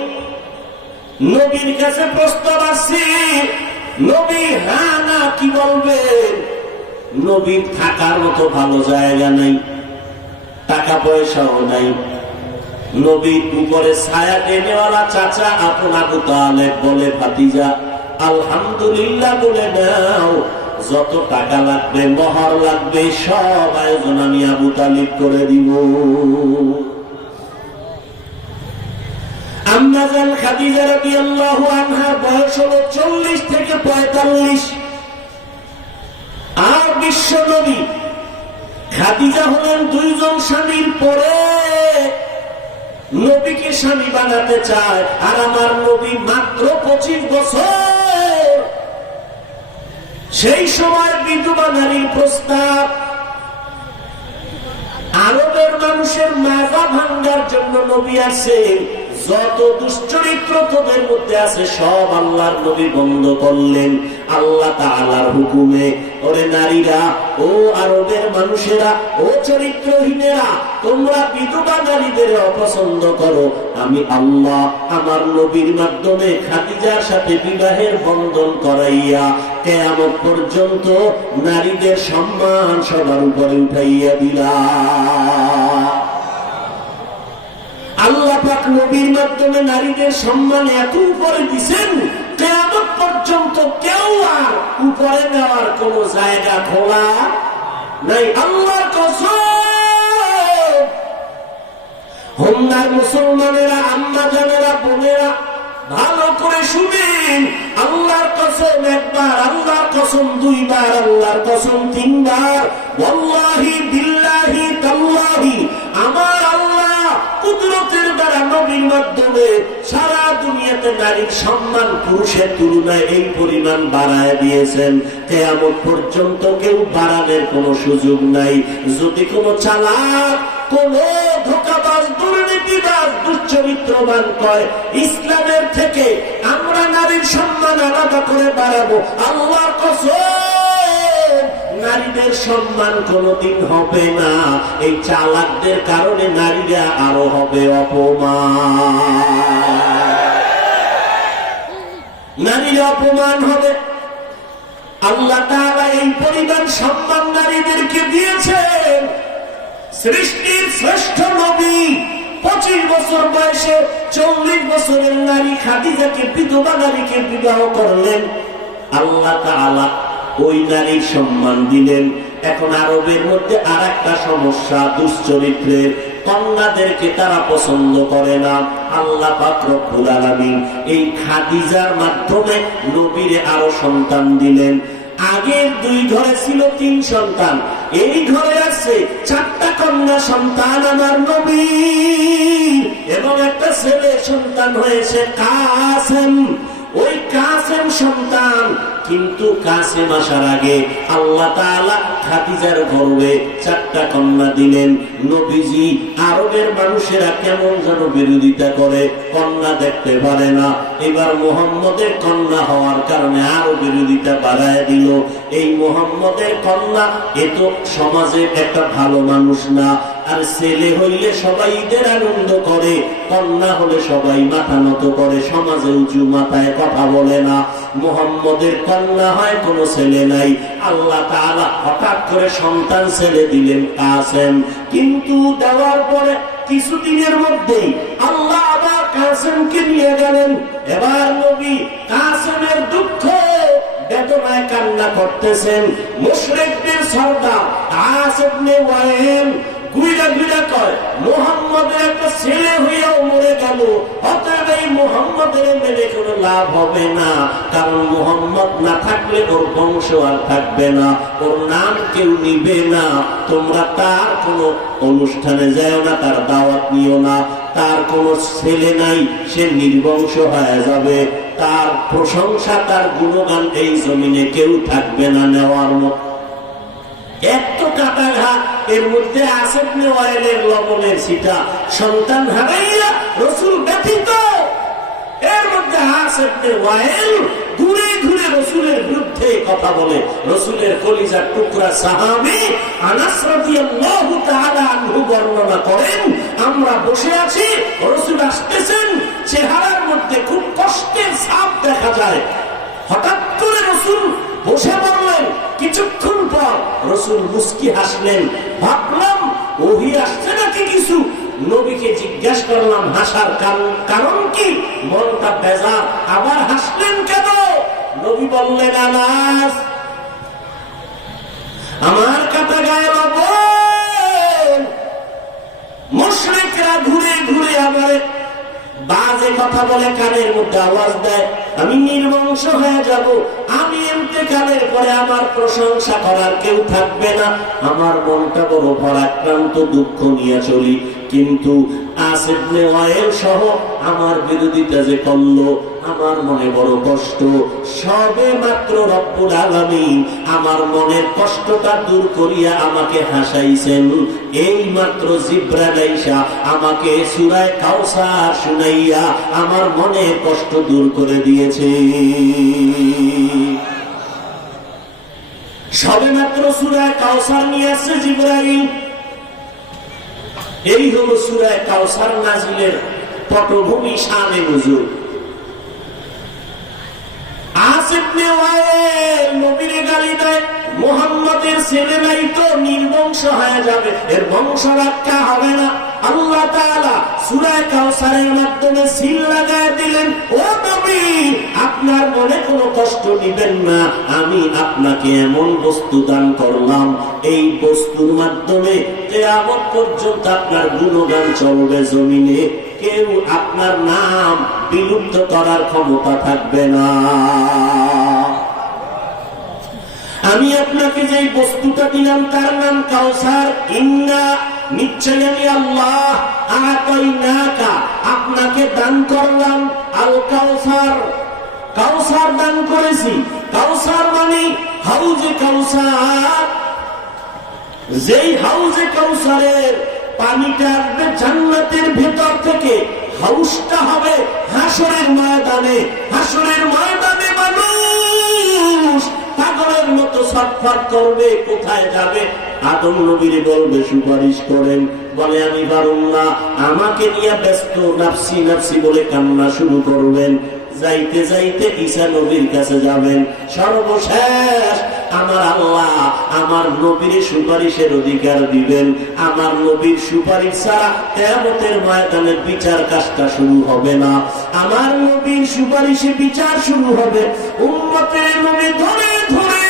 নবীর কাছে প্রস্তাব আসছে, নবী হ্যাঁ না কি বলবেন? নবীর থাকার মতো ভালো জায়গা নাই, টাকা পয়সাও নাই। নবীর উপরে ছায়া টেনেওয়ালা চাচা আপন আবু তালেব বলে, ভাতিজা আলহামদুলিল্লাহ বলে নাও, যত টাকা লাগবে, মহর লাগবে, সব আয়োজন আমি আবু তালিব করে দিব। আম্মা জান খাদিজা রাদিয়াল্লাহু আনহার বয়স হলো 40 থেকে 45। আর বিশ্ব নবী খাদিজা হলেন দুইজন স্বামীর পরে নবীকে স্বামী বানাতে চায়। আর আমার নবী মাত্র 25 বছর। সেই সময় বিধবা নারীর প্রস্তাব। আরবের মানুষের মাজা ভাঙ্গার জন্য নবী আসে। যত দুশ্চরিত্র তোদের মধ্যে আছে সব আল্লাহর নবী বন্ধ করলেন আল্লাহ তাআলার হুকুমে। ওরে নারীরা, ও আরবের মানুষেরা, ও চরিত্রহীনেরা, তোমরা বিধবা নারীদের অপছন্দ করো, আমি আল্লাহ আমার নবীর মাধ্যমে খাদিজার সাথে বিবাহের বন্ধন করাইয়া কিয়ামত পর্যন্ত নারীদের সম্মান সবার উপরে উঠাইয়া দিলাম। আল্লাহ পাক নবীর মাধ্যমে নারীদের সম্মান এত উপরে দিয়েছেন, কিয়ামত পর্যন্ত কেউ আর উপরে নেওয়ার কোন জায়গা খোলা নাই। আল্লাহর কসম। হোমনার মুসলমানেরা, আম্মা জানেরা, বোনেরা, ভালো করে শুনেন। আল্লাহর কসম একবার, আল্লাহর কসম দুইবার, আল্লাহর কসম তিনবার। ওয়াল্লাহি বিল্লাহি তাল্লাহি, আমার আল্লাহ কুদরতের দ্বারা নবীর মাধ্যমে সারা দুনিয়াতে নারীর সম্মান পুরুষের তুলনায় এই পরিমাণ বাড়ায় দিয়েছেন, কিয়ামত পর্যন্ত কেউ বাড়ানোর কোনো সুযোগ নাই। যদি কোনো চালাক, কোন ধোঁকাবাজ, দুর্নীতিবাজ, দুশ্চরিত্রবান কয় ইসলামের থেকে আমরা নারীর সম্মান আলাদা করে বাড়াবো, আল্লাহর কসম নারীদের সম্মান কোনদিন হবে না। এই চালাকদের কারণে নারীরা আরো হবে অপমান, নারীরা অপমান হবে। আল্লাহ তাআলা এই পরিমাণ সম্মান নারীদেরকে দিয়েছেন। সৃষ্টির শ্রেষ্ঠ নবী 25 বছর বয়সে 40 বছরের নারী খাদিজাকে, বিধবা নারীকে বিবাহ করলেন। আল্লাহ তাআলা ওই নারীর সম্মান দিলেন। এখন আরবের মধ্যে আর একটা সমস্যা, দুশ্চরিত্রের কন্যাদেরকে তারা পছন্দ করে না। আল্লাহ পাক রব্বুল আলামিন এই খাদিজার মাধ্যমে নবীরে আরো সন্তান দিলেন। আগের 2 ঘরে ছিল 3 সন্তান, এই ঘরে আছে 4টা কন্যা সন্তান আমার নবী, এবং একটা ছেলে সন্তান হয়েছে কাসেম। ওই কাসেম সন্তান, কিন্তু কাসেম আসার আগে আল্লাহ তাআলা খাদিজার গর্ভে 4টা কন্যা দিলেন। নবীজি আরবের মানুষেরা কেমন যেন বিরোধিতা করে, কন্যা দেখতে পারে না। এবার মুহাম্মদের কন্যা হওয়ার কারণে আরো বিরোধিতা বাড়ায় দিল। এই মুহাম্মদের কন্যা, এ তো সমাজে একটা ভালো মানুষ না। আর ছেলে হইলে সবাই ঈদের আনন্দ করে, কন্যা হলে সবাই মাথা নত করে, সমাজে উঁচু মাথায় কথা বলে না। মুহাম্মদের কন্যা হয়, কোনো ছেলে নাই। আল্লাহ তাআলা হঠাৎ করে সন্তান ছেলে দিলেন কাসেম, কিন্তু দেওয়ার পরে কিছুদিনের মধ্যেই আল্লাহ আবার কাসেমকে নিয়ে গেলেন। এবার নবী কাসেমের দুঃখ বেদনায় কান্না করতেছেন। মুশরিকদের সর্দার আস ইবনে ওয়াইল গুইরা গুইরা কয়, মুহাম্মদের একটা ছেলে হইয়াও মরে গেল, অতএব এই মুহাম্মদের মেনে কোনো লাভ হবে না, কারণ মুহাম্মদ না থাকলে ওর বংশ আর থাকবে না, ওর নাম কেউ নিবে না। তোমরা তার কোনো অনুষ্ঠানে যাও না, তার দাওয়াত নিও না, তার কোনো ছেলে নাই, সে নির্বংশ হয়ে যাবে, তার প্রশংসা, তার গুণগান এই জমিনে কেউ থাকবে না নেওয়ার মতো। এত কাটাঘাট, এর মধ্যে আসে ইবনে ওয়াইলের লবণের ছিটা, সন্তান হারাইয়া রাসূল ব্যথিত। এর মধ্যে আসে ইবনে ওয়াইল ঘুরে ঘুরে রসুলের বিরুদ্ধে কথা বলে। রসুলের কলিজার টুকরা সাহাবী আনাস রাদিয়াল্লাহু তাআলা আনহু বর্ণনা করেন, আমরা বসে আছি, রসুল আসতেছেন, চেহারার মধ্যে খুব কষ্টের ছাপ দেখা যায়। হঠাৎ করে রসুল বসে পড়লেন, কিছুক্ষণ পর রসুল মুস্কি হাসলেন। ভাবলাম ওহী আসছে নাকি কিছু। নবীকে জিজ্ঞাসা করলাম হাসার কারণ কি, মনটা বেজার, আবার হাসলেন কেন? নবী বললেন, আনাস, আমার কাটা গায়ে লবণ, মুশরিকরা ঘুরে ঘুরে আমার বাজে কথা বলে, কানের মধ্যে আওয়াজ দেয়, আমি নির্বংশ হয়ে যাব, আমি ইন্তেকালের পরে আমার প্রশংসা করার কেউ থাকবে না। আমার মনটা বড় ভারাক্রান্ত, দুঃখ নিয়ে চলি। কিন্তু আস ইবনে ওয়াইল সহ আমার বিরোধিতা যে করলো, আমার মনে বড় কষ্ট। সবে মাত্র রব্বুল আলামিন আমার মনের কষ্টটা দূর করিয়া আমাকে হাসাইছেন। এই মাত্র জিবরাইল আইসা আমাকে সূরা কাউসার শুনাইয়া আমার মনের কষ্ট দূর করে দিয়েছে। সবে মাত্র সূরা কাউসার নিয়ে আসছে জিবরাইল। এই হলো সূরা কাউসার নাজিলের পটভূমি, শানে নুজুল। আস ইবনে ওয়াইল নবীরে গালি দেয়, মুহাম্মাদের ছেলেরাই তো নির্বংশ হয়ে যাবে, এর বংশ রক্ষা হবে না। আল্লাহ তাআলা সূরা কাউসারের মাধ্যমে সিল লাগায় দিলেন, ও নবী, আপনার মনে কোনো কষ্ট নিবেন না, আমি আপনাকে এমন বস্তু দান করলাম, এই বস্তুর মাধ্যমে কিয়ামত পর্যন্ত আপনার গুণগান চলবে জমিনে, কেউ আপনার নাম বিলুপ্ত করার ক্ষমতা থাকবে না। আমি আপনাকে যে বস্তুটা দিলাম তার নাম কাউসার। ইন্না, নিশ্চয় আমি আল্লাহ, আতাইনাকা, আপনাকে দান করলাম আল কাউসার, কাউসার দান করেছি। কাউসার মানে হাউজে কাউসার। যেই হাউজে কাউসারের পানিটা আসবে জান্নাতের ভেতর থেকে, হাউসটা হবে হাসরের ময়দানে। হাসরের ময়দানে মানুষ পাগলের মতো ছটফট করবে, কোথায় যাবে? আদম নবীরে বলবে সুপারিশ করেন, বলে আমি পারুম না, আমাকে নিয়ে ব্যস্ত, নাফসি নাফসি বলে কান্না শুরু করবেন। যাইতে যাইতে ঈসা নবীর কাছে যাবেন। সর্বশেষ আমার আল্লাহ আমার নবীর সুপারিশের অধিকার দিবেন। আমার নবীর সুপারিশ ছাড়া কিয়ামতের ময়দানে বিচার কাজটা শুরু হবে না। আমার নবীর সুপারিশে বিচার শুরু হবে। উম্মতের নবী ধরে ধরে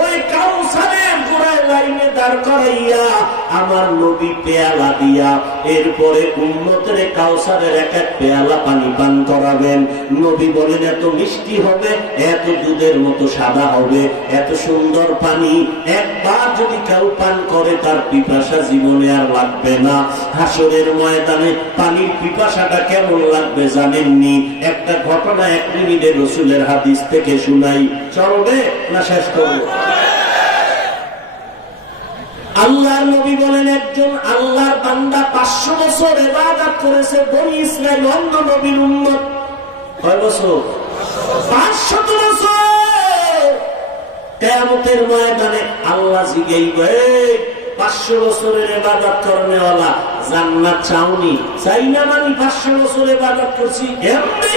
ওই কাউসারের গোড়ায় লাইনে দাঁড় করাইয়া আমার নবী পেয়ালা দিয়া এরপরে উম্মতের কাউসারের এক এক পেয়ালা পানি পান করাবেন। নবী বলেন, এত মিষ্টি হবে, এত দুধের মতো সাদা হবে, এত সুন্দর পানি একবার যদি কেউ পান করে তার পিপাসা জীবনে আর লাগবে না। হাসরের ময়দানে পানির পিপাসাটা কেমন লাগবে জানেননি? একটা ঘটনা 1 মিনিটে রসুলের হাদিস থেকে শুনাই, চলবে না শেষ করব? আল্লাহর নবী বলেন, একজন আল্লাহর বান্দা 500 বছর ইবাদত করেছে, বনি ইসরাইল অন্য নবীর উম্মত। কয় বছর? 500 বছর। কিয়ামতের ময়দানে আল্লাহ জিজ্ঞাসা, 500 বছরের ইবাদত করনেওয়ালা জান্নাত চাওনি? চাই না মানে 500 বছর ইবাদত করছি এমনি?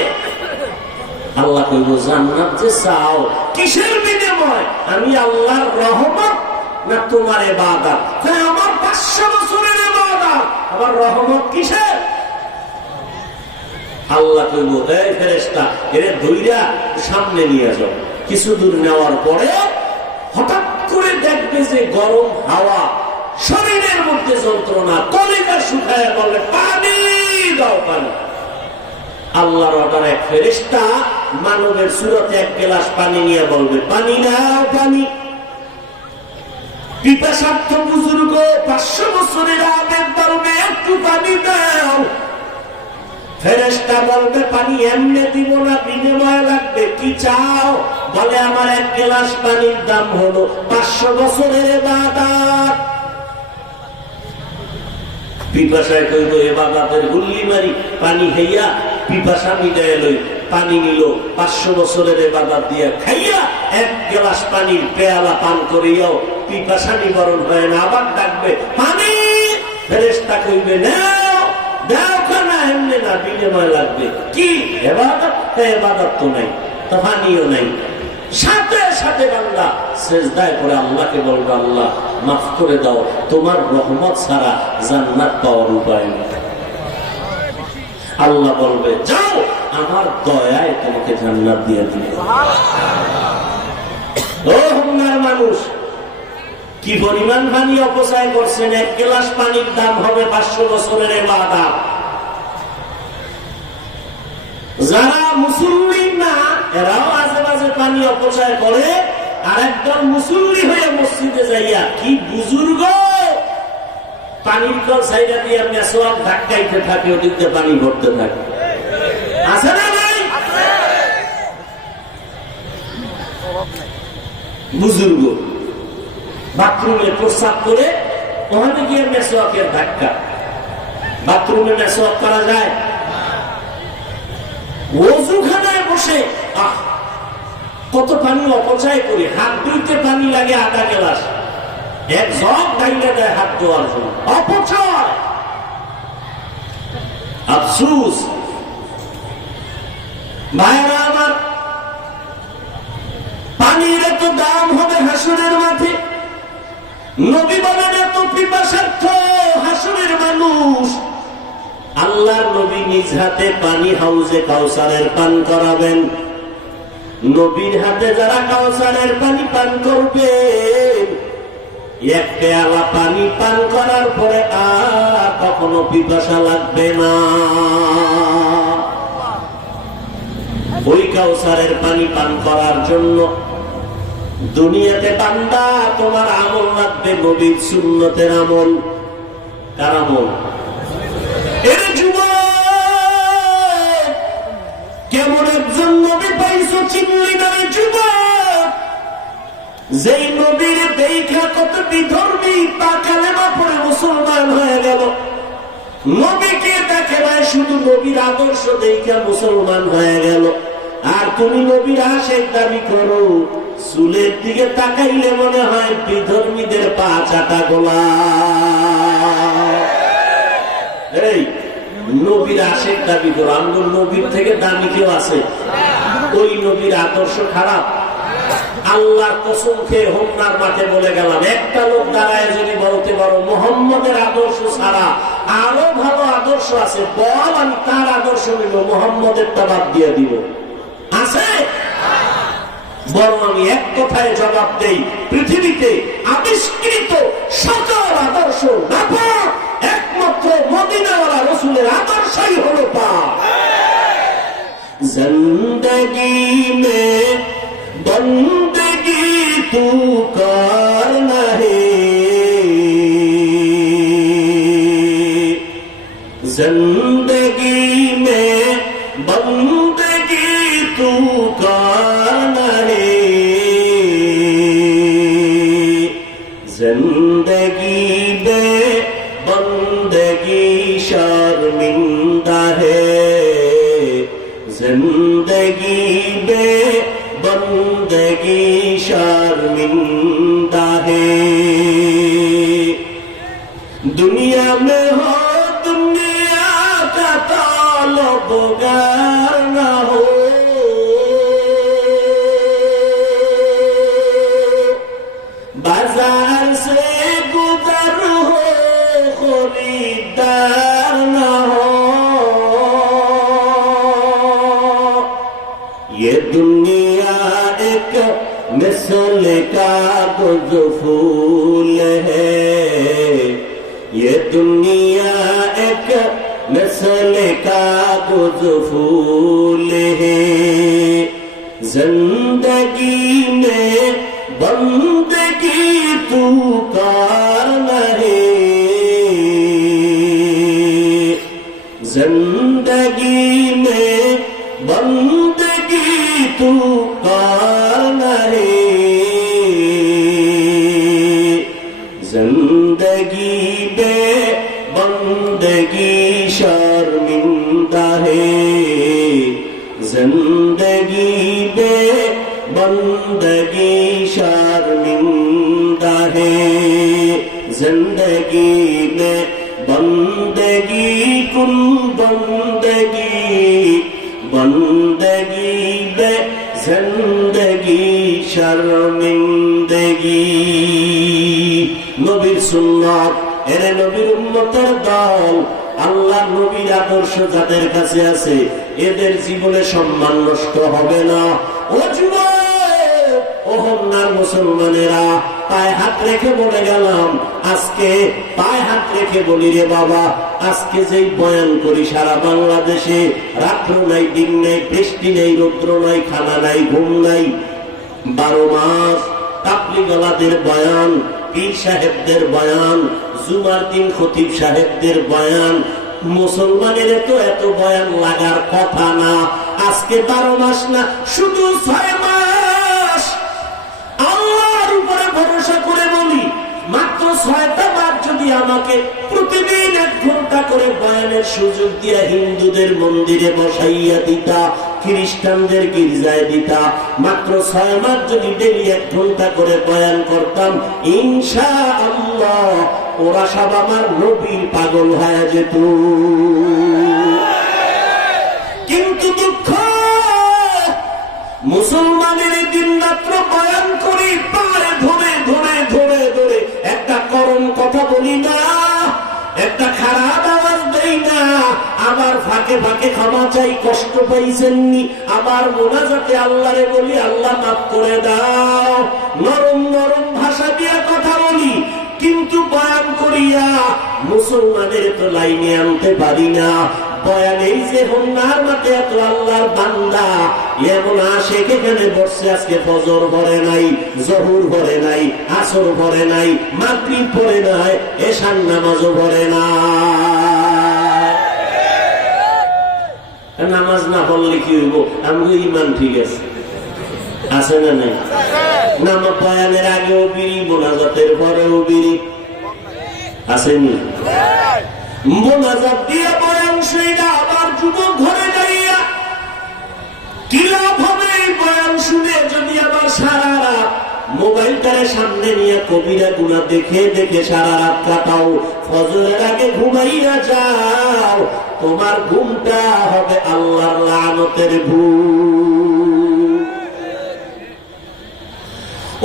আল্লাহ কইব, জান্নাত যে চাও কিসের বিনিময়? আমি আল্লাহর রহমত না তোমার ইবাদত? আমার 500 বছরের ইবাদত, আমার রহমত কিসের? আল্লাহ কইব, এই ফেরেশতা, এর ধইরা সামনে নিয়ে যাও। কিছু দূর নেওয়ার পরে হঠাৎ করে দেখবে যে গরম হাওয়া, শরীরের মধ্যে যন্ত্রণা, কলিজা শুকায়, বলে পানি দাও, পানি। আল্লাহর অর্ডার এক ফেরেশতা মানবের সুরতে 1 গ্লাস পানি নিয়ে বলবে, পানি নাও, পানি। পিপাসার্থ বুজুর্গ 500 বছরের আবেগ বলবে, একটু পানি দাও। ফেরেশতা বলবে, পানি এমনি দিব না, বিনিময় লাগবে, কি চাও? বলে, আমার 1 গ্লাস পানির দাম হলো 500 বছরের ইবাদত। পিপাসায় কইব, ইবাদতের গুল্লি মারি, পানি খাইয়া পিপাসা মিটায় লই, পানি নিল, 500 বছরের ইবাদত দিয়ে খাইয়া এক গ্লাস পানির পেয়ালা পান করিয়াও পিপাসা নিবারণ হয় না, আবার ডাকবে পানি, ফেরেশতা কইবে নাও দাও, খানা এমনি না, বিনিময় লাগবে। কি ইবাদত? ইবাদত তো নাই, তো পানিও নাই। সাথে সাথে বান্দা সিজদায় পড়ে আল্লাহকে বলবে আল্লাহ মাফ করে দাও, তোমার রহমত ছাড়া জান্নাত পাওয়ার উপায় নেই। আল্লাহ বলবে যাও, আমার দয়ায় তোমাকে জান্নাত দিয়ে দিবে। ও হুঙ্গার মানুষ, কি পরিমাণ পানি অপচয় করছেন! এক গ্লাস পানির দাম হবে 500 বছরের ইবাদত। যারা মুসল্লি না এরাও আজে বাজে পানি অপচয় করে, আর একদম মুসল্লি হয়ে মসজিদে যাইয়া কি বুজুর্গ পানির কল সাইডা দিয়ে মেসোয়াক ধাক্কাইতে থাকে, ওদিকে পানি ভরতে থাকে। আছে না নাই? বুজুর্গ বাথরুমে প্রস্রাব করে ওখানে গিয়ে মেসোয়াকের ধাক্কা। বাথরুমে মেসোয়াক করা যায়? ওযুখানায় বসে কত পানি অপচয় করি, হাত ধুইতে পানি লাগে আধা গ্লাস, এক জগ ডাইলে দেয় হাত ধোয়ার জন্য। অপচয়, আফসুস। ভাইরা আমার, পানির এত দাম হবে হাসরের মাঠে। নবী বলেন এত পিপাসার্থ হাসরের মানুষ, আল্লাহর নবী নিজ হাতে পানি হাউজে কাউসারের পান করাবেন। নবীর হাতে যারা কাউসারের পানি পান করবে, এক পেয়ালা পানি পান করার পরে আর কখনো পিপাসা লাগবে না। ওই কাউসারের পানি পান করার জন্য দুনিয়াতে বান্দা তোমার আমল লাগবে, নবীর সুন্নতের আমল। কার আমল? এর যুবক, কেমন একজন নবী পাইছো চিনলি না রে যুবক? যেই নবীর দেখা কত বিধর্মী তা কালেমা পড়ে মুসলমান হয়ে গেল। নবীকে দেখে নাই, শুধু নবীর আদর্শ দেখা মুসলমান হয়ে গেল। আর তুমি নবীর আশেক দাবি করো, চুলের দিকে তাকাইলে মনে হয় বিধর্মীদের পা চাটা গোলা। এই নবীর আশেক দাবি করো, আমরা নবীর থেকে দামি কেউ আছে? ওই নবীর আদর্শ খারাপ। আল্লাহর কসম খেয়ে হোমনার মাঠে বলে গেলাম, একটা লোক দাঁড়ায় যদি বলতে পারো মোহাম্মদের আদর্শ ছাড়া আরো ভালো আদর্শ আছে, বল আমি তার আদর্শ নিব, মোহাম্মদের তা বাদ দিয়ে দিব। আছে? বরং আমি এক কথায় জবাব দেই, পৃথিবীতে আবিষ্কৃত সকল আদর্শ নাপাক, একমাত্র মদিনাওয়ালা রাসূলের আদর্শই হলো পাক। জিন্দেগি মে বন্দেগি তু করনা হে, जिंदगी में बंदगी तू करना है, जिंदगी में बंदगी शर्मिंदा है, जिंदगी में बंदगी शर्मिंदा है। दुनिया में हो बगार ना हो, बाजार से गुजर हो, खरीदार ना हो। ये दुनिया एक मिसल का गुज फूल है, ये दुनिया एक मिसल का गुज फूल है, जिंदगी में बंदगी तू करना है, जिंदगी में बंदगी तू करना है, जिंदगी में बंदगी शर्मिंदा है, जिंदगी बंदगी शर्मिंदा है, जिंदगी में बंदगी कुन बंदगी, बंदगी में जिंदगी शर्मिंदगी। নবীর সুন্নাত, এর নবীর উম্মতের দল, আল্লাহ নবীর আদর্শ যাদের কাছে আছে এদের জীবনে সম্মান নষ্ট হবে না। ও যুবক, ও হন্নার মুসলমানেরা, পায়ে হাত রেখে বলে গেলাম, আজকে পায়ে হাত রেখে বলি রে বাবা, আজকে যেই বয়ান করি সারা বাংলাদেশে রাত্র নাই, দিন নাই, বৃষ্টি নেই, রৌদ্র নাই, খানা নাই, ঘুম নাই, 12 মাস তাবলীগওয়ালাদের বয়ান, পীর সাহেবদের বয়ান, জুমার দিন খতিব সাহেবদের বয়ান, মুসলমানের তো এত বয়ান লাগার কথা না। আজকে 12 মাস না, শুধু 6 মাস আল্লাহর উপরে ভরসা করে বলি, মাত্র 6টা বার যদি আমাকে প্রতিদিন 1 ঘন্টা করে বয়ানের সুযোগ দিয়া হিন্দুদের মন্দিরে বসাইয়া দিতা, খ্রিস্টানদের গির্জায় দিতা, মাত্র 6 মাস যদি ডেলি 1 ঘন্টা করে বয়ান করতাম, ইনশাআল্লাহ ওরা সব আমার নবীর পাগল হয়ে যেত। কিন্তু দুঃখ, মুসলমানের দিন রাত্র বয়ান করি, পায়ে ধরে ধরে ধরে ধরে একটা করম কথা বলি না, একটা খারাপ আওয়াজ দেই না, আবার ফাঁকে ফাঁকে ক্ষমা চাই, কষ্ট পাইছেননি, আবার মোনাজাতে আল্লাহরে বলি আল্লাহ মাফ করে দাও, নরম নরম ভাষা দিয়ে কথা বলি, কিন্তু বয়ান করিয়া মুসলমানের তো লাইনে আনতে পারি না। বয়ান এই যে হন্নার মাঠে এত আল্লাহর বান্দা, এমন আশেক এখানে বসছে, আজকে ফজর পড়ে নাই, জহুর পড়ে নাই, আসর পড়ে নাই, মাগরিব পড়ে নাই, এশার নামাজও পড়ে না। নামাজ না পড়লে কি হইব? আমাদের ইমান ঠিক আছে, আছে না নাই? নামাজ বয়ানের আগেও বিড়ি, মোনাজাতের পরেও বিড়ি, আসেনি? মোনাজাত দিয়ে বয়ান শুইনা আবার যুবক ঘরে যাইয়া কি লাভ হবে? এই বয়ান শুনে যদি আবার সারা রাত মোবাইলটারে সামনে নিয়ে কবিরা গুনাহ দেখে দেখে সারা রাত কাটাও, ফজরের আগে ঘুমাইয়া যাও, তোমার ঘুমটা হবে আল্লাহর লানতের ঘুম।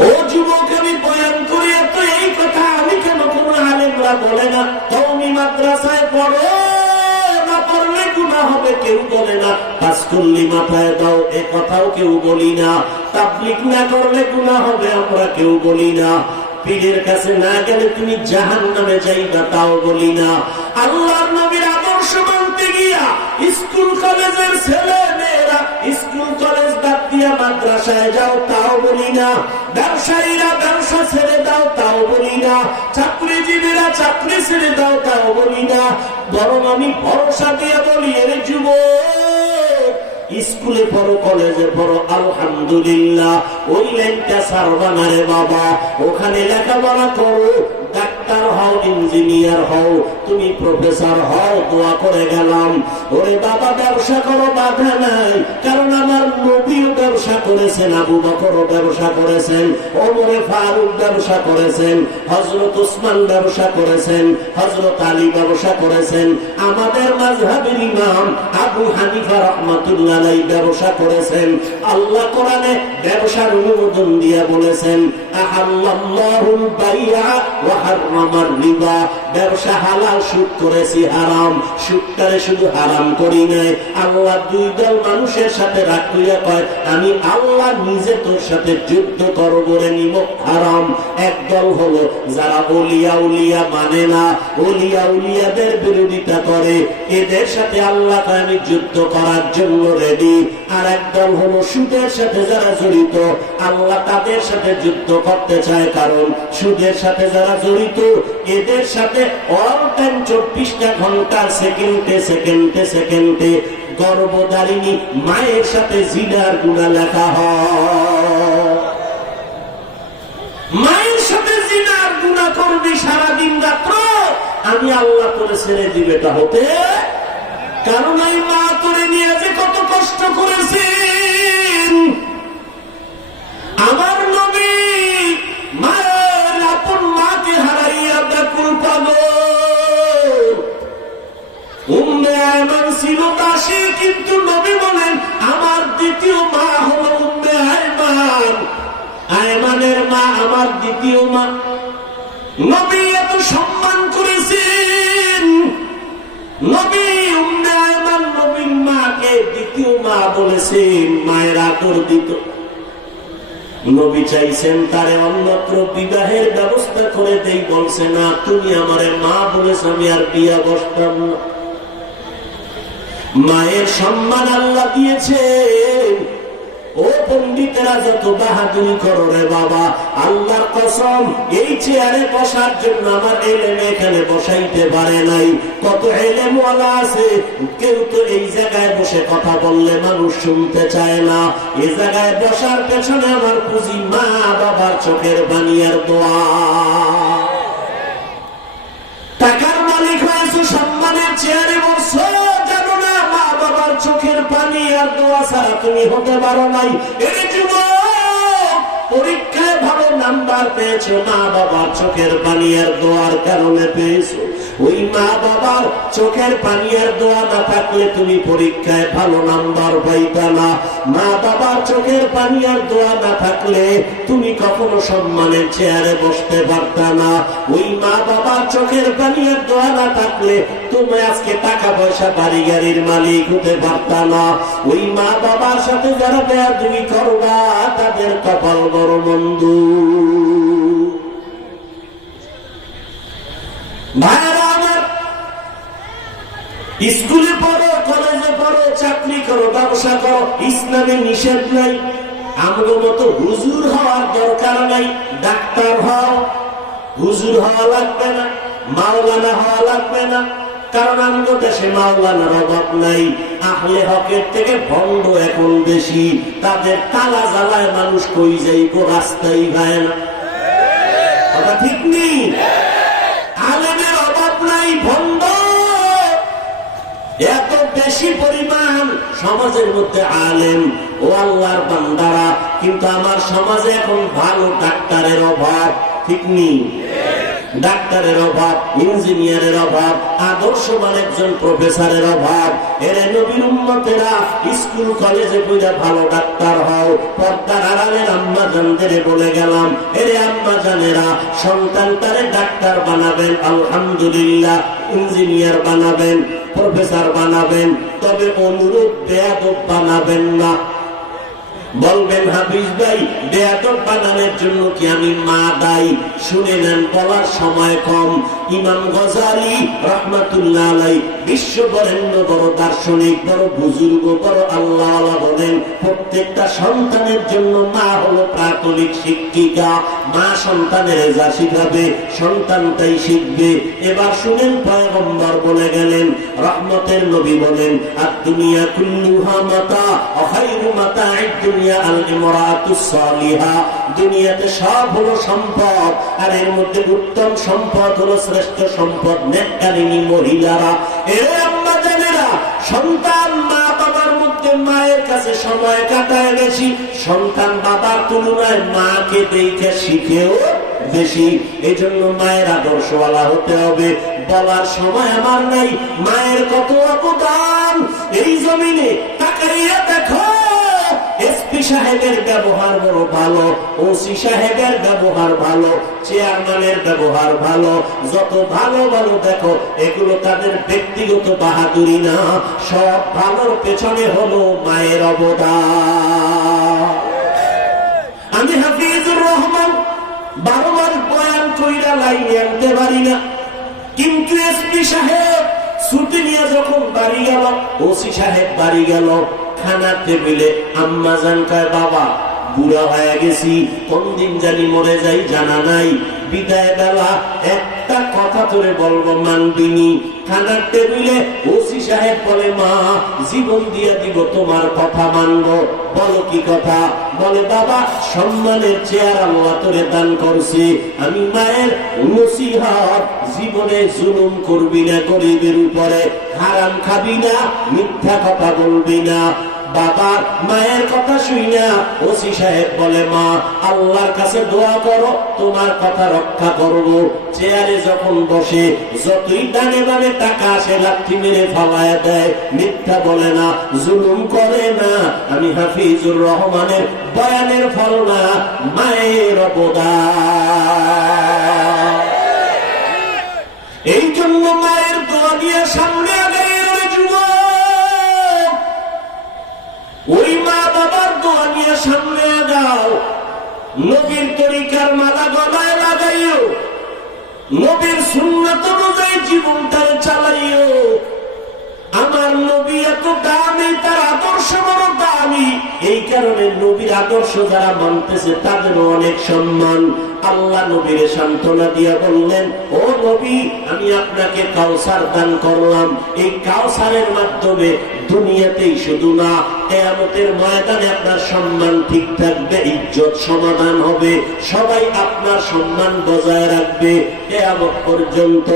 ও যুবক, আমি বয়ান করি তো এই কথা আমি কেন কোন আলেমরা বলে না কওমি মাদ্রাসায় পড়ো, না পড়লে গুনাহ হবে কেউ বলে না, পাস করলে মাথায় দাও এ কথাও কেউ বলি না, তাবলীগ না করলে গুনাহ হবে আমরা কেউ বলি না, পীরের কাছে না গেলে তুমি জাহান্নামে যাইবা তাও বলি না, আল্লাহর নবীর আদর্শ মানতে গিয়া স্কুল কলেজের ছেলে মেয়েরা স্কুল কলেজ বাদ দিয়া মাদ্রাসায় যাও তাও বলি না, ব্যবসায়ীরা ব্যবসা ছেড়ে দাও তাও বলি না, চাকরিজীবীরা চাকরি ছেড়ে দাও তাও বলি না, বরং আমি ভরসা দিয়ে বলি এর যুবক, স্কুলে পড়ো, কলেজে পড়ো, আলহামদুলিল্লাহ, ওই লাইনটা ছাড়বা না রে বাবা, ওখানে লেখাপড়া করো, ডাক্তার হও, ইঞ্জিনিয়ার হও, তুমি প্রফেসর হও, দোয়া করে গেলাম। ওরে বাবা, ব্যবসা করো, বাধা নাই, কারণ আমার নবীও ব্যবসা করেছেন, আবু বকরও ব্যবসা করেছেন, ওমরে ফারুক ব্যবসা করেছেন, হযরত ওসমান ব্যবসা করেছেন, হযরত আলী ব্যবসা করেছেন, আমাদের মাযহাবের ইমাম আবু হানিফা রাহমাতুল্লাহ আলাইহি ব্যবসা করেছেন। আল্লাহ কোরআনে ব্যবসার অনুমোদন দিয়ে বলেছেন, আহাল্লাল্লাহুল বাইআ ওয়া হারামার রিবা, ব্যবসা হালাল, সুদ করেছি হারাম, সুদটারে শুধু হারাম করি নাই। আল্লাহ 2 দল মানুষের সাথে রাগ কইয়া কয়, আমি আল্লাহ নিজে তোর সাথে যুদ্ধ করব রে, নিব হারাম। এক দল হলো যারা ওলিয়া উলিয়া মানে না, ওলিয়া উলিয়াদের বিরোধিতা করে, এদের সাথে আল্লাহ কয় আমি যুদ্ধ করার জন্য রেডি। আর এক দল হলো সুদের সাথে যারা জড়িত, আল্লাহ তাদের সাথে যুদ্ধ করতে চায়, কারণ সুদের সাথে যারা জড়িত এদের সাথে অল টাইম 24টা ঘন্টা সেকেন্ডে সেকেন্ডে সেকেন্ডে গর্ভধারিণী মায়ের সাথে জিনার গুনাহ লেখা হয়। মায়ের সাথে জিনার গুনাহ করবি সারাদিন রাত্র, আমি আল্লাহ তোরে ছেড়ে দিবে তা হতে, কারণ এই মা তোরে নিয়ে যে কত কষ্ট করেছেন, ছিল দাসী, কিন্তু নবী বলেন আমার দ্বিতীয় মা হলো উম্মে আয়মান। আয়মানের মা আমার দ্বিতীয় মা। নবী এত সম্মান করেছেন, নবী উম্মে আয়মান নবীর মাকে দ্বিতীয় মা বলেছেন, মায়ের আদর দিত। নবী চাইছেন তারে অন্যত্র বিবাহের ব্যবস্থা করে দেই, বলছে না, তুমি আমারে মা বলেছ, আমি আর বিয়া বসতাম না। মায়ের সম্মান আল্লাহ দিয়েছেন। ও পণ্ডিতেরা যত বাহাদুরি করো রে বাবা, আল্লাহর কসম এই চেয়ারে বসার জন্য আমার এলেম এখানে বসাইতে পারে নাই। কত এলেমওয়ালা আছে, কেউ তো এই জায়গায় বসে কথা বললে মানুষ শুনতে চায় না। এই জায়গায় বসার পেছনে আমার পুঁজি মা বাবার চোখের পানি আর দোয়া। টাকার মালিক হয়েছে, সম্মানের চেয়ারে বসছো, জানো না মা বাবার চোখের পানি আর দোয়া ছাড়া তুমি হতে পারো নাই। এই যুবক পরীক্ষায় ভালো নাম্বার পেয়েছো, মা বাবার চোখের পানি আর দোয়ার কারণে পেয়েছো। ওই মা বাবার চোখের পানি আর দোয়া না থাকলে তুমি পরীক্ষায় ভালো নাম্বার পাইতা না। মা বাবার চোখের পানি আর দোয়া না থাকলে তুমি কখনো সম্মানের চেয়ারে বসতে পারতা না। ওই মা বাবার চোখের পানি আর দোয়া না থাকলে তুমি আজকে টাকা পয়সা বাড়ি গাড়ির মালিক হতে পারতা না। ওই মা বাবার সাথে যারা বেয়াদবি করবা তাদের কপাল বড় মন্দ। ভাইরা আমার, স্কুলে পড়ো, কলেজে পড়ো, চাকরি করো, ব্যবসা করো, ইসলামে নিষেধ নাই। আমগো মতো হুজুর হওয়ার দরকার নাই। ডাক্তার হও, হুজুর হওয়া লাগবে না, মাওলানা হওয়া লাগবে না। কারণ আমগো দেশে মাওলানার অভাব নাই। আহলে হকের থেকে ভণ্ড এখন বেশি। তাদের তালা জ্বালায় মানুষ কই যাইব, রাস্তাই পায় না। কথা ঠিক নেই? আলেমের অভাব নাই, ভণ্ড এত বেশি পরিমাণ সমাজের মধ্যে আলেম ও আল্লাহর বান্দারা। কিন্তু আমার সমাজে এখন ভালো ডাক্তারের অভাব, ঠিক নেই? ডাক্তারের অভাব, ইঞ্জিনিয়ারের অভাব, আদর্শবান একজন প্রফেসরের অভাব। এরে নবীর উম্মতেরা স্কুল কলেজে পড়া ভালো ডাক্তার হও। পর্দার আড়ালের আম্মা জানদের বলে গেলাম, এরে আম্মা জানেরা সন্তান তারে ডাক্তার বানাবেন, আলহামদুলিল্লাহ, ইঞ্জিনিয়ার বানাবেন, প্রফেসর বানাবেন, তবে অনুরূপ বেয়াদব বানাবেন না। বলবেন হাফিজ ভাই, বেয়াদব বানানোর জন্য কি আমি মা দায়ী? শুনে নেন, বলার সময় কম। ইমাম গজালি রাহমাতুল্লাহ আলাইহি, বিশ্ব বরেণ্য বড় দার্শনিক, বড় বুজুর্গ, বড় আল্লাহওয়ালা বলেন, প্রত্যেকটা সন্তানের জন্য মা হলো প্রাথমিক শিক্ষিকা। মা সন্তানের যা শিখাবে সন্তানটাই শিখবে। এবার শুনেন, পয়গম্বর বলে গেলেন, রহমতের নবী বলেন, আদ-দুনিয়া কুল্লুহা মাতা ওয়া খায়রু মাতা'আদ দুনিয়া আল ইমরাতুস সালিহা। দুনিয়াতে সব হলো সম্পদ, আর এর মধ্যে উত্তম সম্পদ হলো, শ্রেষ্ঠ সম্পদ নেককারিনী মহিলারা। এর আম্মা জানেরা, সন্তান মা বাবার মধ্যে মায়ের কাছে সময় কাটায় বেশি। সন্তান বাবার তুলনায় মাকে দেখে শিখেও বেশি। এই জন্য মায়ের আদর্শওয়ালা হতে হবে। বলার সময় আমার নাই, মায়ের কত অবদান এই জমিনে। তাকাইয়া দেখো, এসপি সাহেবের ব্যবহার বড় ভালো, ওসি সাহেবের ব্যবহার ভালো, চেয়ারম্যানের ব্যবহার ভালো। যত ভালো ভালো দেখো, এগুলো তাদের ব্যক্তিগত বাহাদুরি না, সব ভালোর পেছনে হলো মায়ের অবদান। আমি হাফিজুর রহমান 12 বার বয়ান কইরা লাইনে আনতে পারি না, কিন্তু এসপি সাহেব ছুটি নিয়ে যখন বাড়ি গেল, ওসি সাহেব বাড়ি গেল, খানার টেবিলে আম্মা জান কয়, বাবা বুড়া হয়ে গেছি, কোন দিন জানি মরে যাই জানা নাই, বিদায় বেলা একটা কথা তোরে বলবো, মানবিনি? খানার টেবিলে ওসি সাহেব বলে, মা জীবন দিয়া দিব, তোমার কথা মানবো। বলো কি কথা? বলে, বাবা সম্মানের চেয়ার আল্লাহ তোরে দান করছি, আমি মায়ের নসিহত, জীবনে জুলুম করবি না গরিবের উপরে, হারাম খাবি না, মিথ্যা কথা বলবি না। বাবার মায়ের কথা শুইনা ওসি সাহেব বলে, মা আল্লাহর কাছে দোয়া করো, তোমার কথা রক্ষা করব। চেয়ারে যখন বসে যতই ডানে বামে টাকা আসে লাঠি মেরে ফালায় দেয়, মিথ্যা বলে না, জুলুম করে না। আমি হাফিজুর রহমানের বয়ানের ফল না, মায়ের অবদান। এই জন্য মায়ের দোয়া দিয়ে সামনে আগায় যুবক, ওই মা বাবার দোয়া নিয়ে সামনে আগাও। নবীর তরিকার মালা গলায় লাগাইও, নবীর সুন্নাত অনুযায়ী জীবনটা চালাইও। আমার নবী এত দামি, তার আদর্শ বড় দামি, এই কারণে নবীর আদর্শ যারা মানতেছে তাদেরও অনেক সম্মান। আল্লাহ নবীর সান্ত্বনা দিয়া বললেন, ও নবী, আমি আপনাকে কাউসার দান করলাম। এই কাউসারের মাধ্যমে দুনিয়াতেই শুধু না, কিয়ামতের ময়দানে আপনার সম্মান ঠিক থাকবে, ইজ্জত সমাধান হবে, সবাই আপনার সম্মান বজায় রাখবে কিয়ামত পর্যন্ত।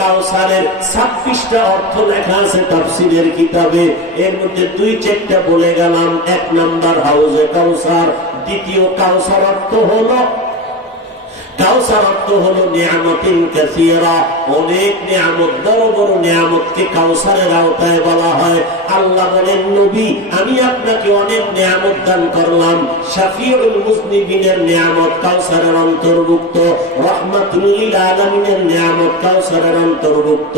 কাউসারের 26টা অর্থ লেখা আছে তাফসীরের কিতাবে, এর মধ্যে 2-4টা বলে গেলাম। 1 নাম্বার হাউজে কাউসার, দ্বিতীয় কাউসার অর্থ হলো নিয়ামতিন কাসীরা, অনেক নিয়ামত, বড় বড় নিয়ামতকে কাউসারের আওতায় বলা হয়। আল্লাহ বলেন, নবী আমি আপনাকে অনেক নিয়ামত দান করলাম। শাফিউল মুজনিবিনের নিয়ামত কাউসারের অন্তর্ভুক্ত, রাহমাতুল লিল আলামিনের নিয়ামত কাউসারের অন্তর্ভুক্ত।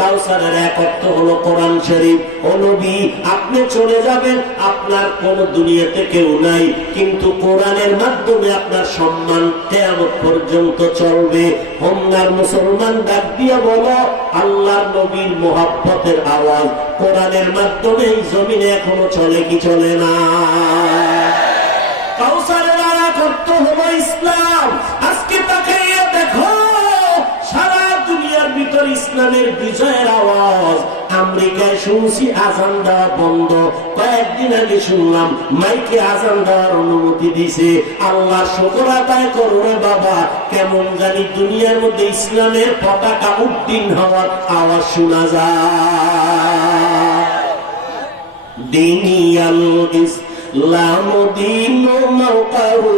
কাউসারের এক অর্থ হলো কোরআন শরীফ। ও নবী, আপনি চলে যাবেন, আপনার কোন দুনিয়াতে কেউ নাই, কিন্তু কোরআনের মাধ্যমে আপনার সম্মান কিয়ামত পর্যন্ত চলবে। হোমনার মুসলমান ডাক দিয়া বলো, আল্লাহর নবীর মুহাব্বতের আওয়াজ কোরআনের মাধ্যমে এই জমিনে এখনো চলে কি চলে না? কাউসারের আরেক অর্থ হলো ইসলাম। আজকে তাকাইয়া দেখো, সারা দুনিয়ার ভিতর ইসলামের বিজয়ের আওয়াজ। আমেরিকায় শুনছি আজান দেওয়া বন্ধ, কয়েকদিন আগে শুনলাম মাইকে আজান দেওয়ার অনুমতি দিছে। আল্লাহ শুকর আদায় করো রে বাবা, কেমন জানি দুনিয়ার মধ্যে ইসলামের পতাকা উড্ডীন হওয়ার আওয়াজ শোনা যায়। দিনিয়াল ইসলাম দীনু মাওকাহু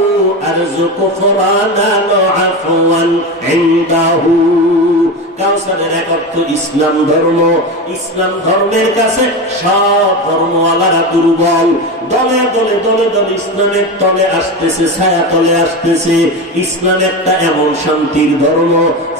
আরযুকু ফুরাদান আফওয়ান ইনদাহু। কাউসারের এক অর্থ ইসলাম ধর্ম। ইসলাম ধর্মের কাছে সব ধর্মওয়ালারা দুর্বল। দলে দলে দলে দলে ইসলামের তলে আসতেছে, ছায়া তলে আসতেছে। ইসলাম একটা এমন শান্তির ধর্ম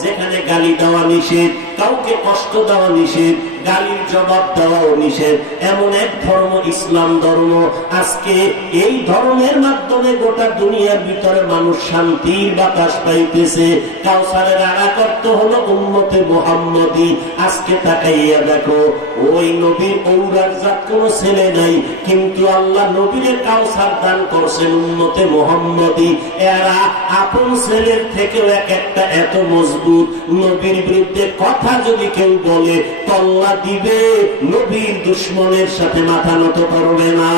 যেখানে গালি দেওয়া নিষেধ, কাউকে কষ্ট দেওয়া নিষেধ, গালির জবাব দেওয়াও নিষেধ। এমন এক ধর্ম ইসলাম ধর্ম। আজকে এই ধর্মের মাধ্যমে গোটা দুনিয়ার ভিতরে মানুষ শান্তির বাতাস পাইতেছে। কাউসারের আরেক অর্থ হলো উম্মতে মুহাম্মদী। আজকে তাকাইয়া দেখো, ওই নবীর ঔরার জাত কোনো ছেলে নাই, কিন্তু আল্লাহ নবীর কাউসার দান করছেন উম্মতে মুহাম্মদী। এরা আপন ছেলের থেকেও এক একটা এত মজবুত। নবীর বিরুদ্ধে কথা যদি কেউ বলে তল্লা দিবে, নবীর দুশ্মনের সাথে মাথা নত করবে না।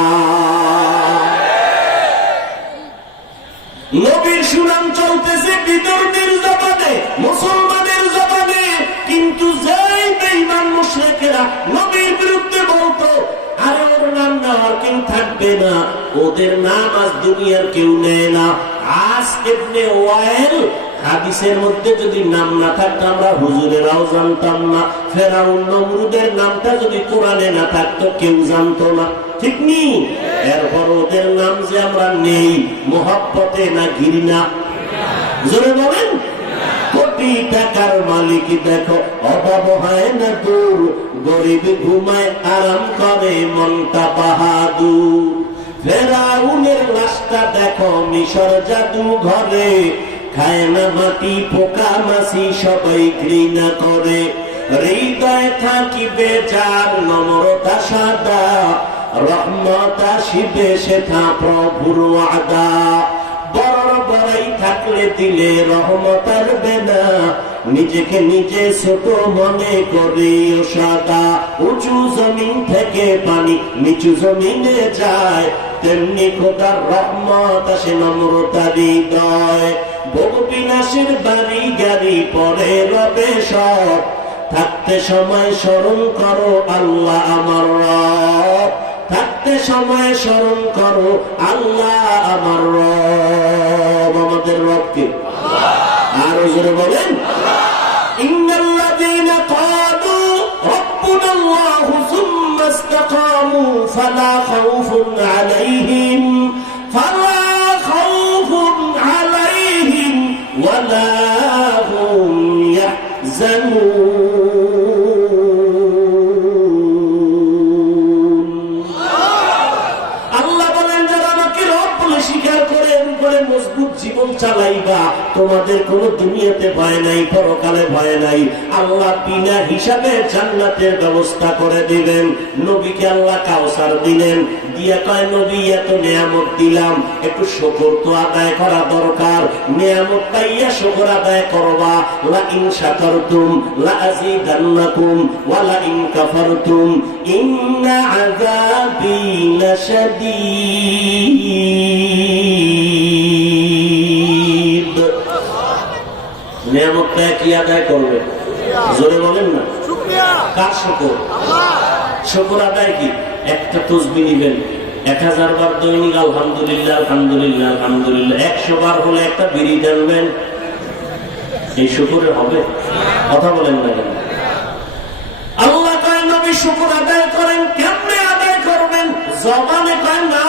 নবীর সুনাম চলতেছে বিদর্মীর জবানে, মুসলমানের জবানে, কিন্তু যেই বেঈমান মুশরিকেরা নবীর বিরুদ্ধে বলতো, আরে ওর নাম নেওয়ার কেউ থাকবে না, ওদের নাম আজ দুনিয়ার কেউ নেয় না। আজ ইবনে ওয়াইল হাদিসের মধ্যে যদি নাম না থাকতো আমরা হুজুরেরাও জানতাম না। ফেরাউন নমরুদের নামটা যদি কোরআনে না থাকতো কেউ জানতো না, ঠিক নি? এরপর ওদের নাম যে আমরা নেই, মহব্বতে না ঘৃণা? জোরে বলেন। কোটি টাকার মালিক দেখো, অভাব হয় না দূর, গরিব ঘুমায় আরাম করে মনটা বাহাদুর। ফেরাউনের লাশটা দেখো মিশর জাদু ঘরে, খায় না মাটি পোকা মাছি সবাই ঘৃণা করে। হৃদয় থাকিবে যার নম্রতা সাদা, রহমত আসিবে সেথা প্রভুর ওয়াদা। বড় বড়াই থাকলে দিলে রহমত আসবে না, নিজেকে নিজে ছোট মনে করে সাদা। উঁচু জমিন থেকে পানি নিচু জমিনে যায়, তেমনি খোদার রহমত আসে নম্রতা হৃদয়। ভোগ বিনাশের বাড়ি গাড়ি পরে রবে সব, থাকতে সময় স্মরণ করো আল্লাহ আমার রব। থাকতে সময় স্মরণ করো আল্লাহ আমার রব। আমাদের রবকে আরো জোরে বলেন, ইন্নাল্লাযীনা ক্বালু রাব্বুনাল্লাহু সুম্মা ইসতাকামু ফালা খাউফুন আলাইহিম ওয়ালা হুম ইয়াহজানুন। আল্লাহ বলেন, যারা আমাকে রব বলে স্বীকার করে করে মজবুত জীবন চালাইবা, তোমাদের কোনো দুনিয়াতে ভয় নাই, পরকালে ভয় নাই। আল্লাহ বিনা হিসাবে জান্নাতের ব্যবস্থা করে দিবেন। নবীকে আল্লাহ কাউসার দিলেন, দিয়া কয় নবী এত নিয়ামত দিলাম, একটু শুকর তো আদায় করা দরকার। নিয়ামত পাইয়া শুকর আদায় করবা। লা ইন শাকারতুম লা আযীদান্নাকুম ওয়া লা ইন কাফারতুম ইন্না আযাবী লাশাদীদ। নিয়ামতটা কি আদায় করবে? জোরে বলেন না। কার শুকর? শুকর আদায় কি? একটা তসবিহ নিবেন, 1000 বার দৈনিক আলহামদুলিল্লাহ আলহামদুলিল্লাহ আলহামদুলিল্লাহ 100 বার হলে একটা বিড়ি টানবেন, এই শুকরে হবে? কথা বলেন না কেন? আল্লাহ কয় নবী শুকর আদায় করেন, কেমনে আদায় করবেন? জবানে কয় না,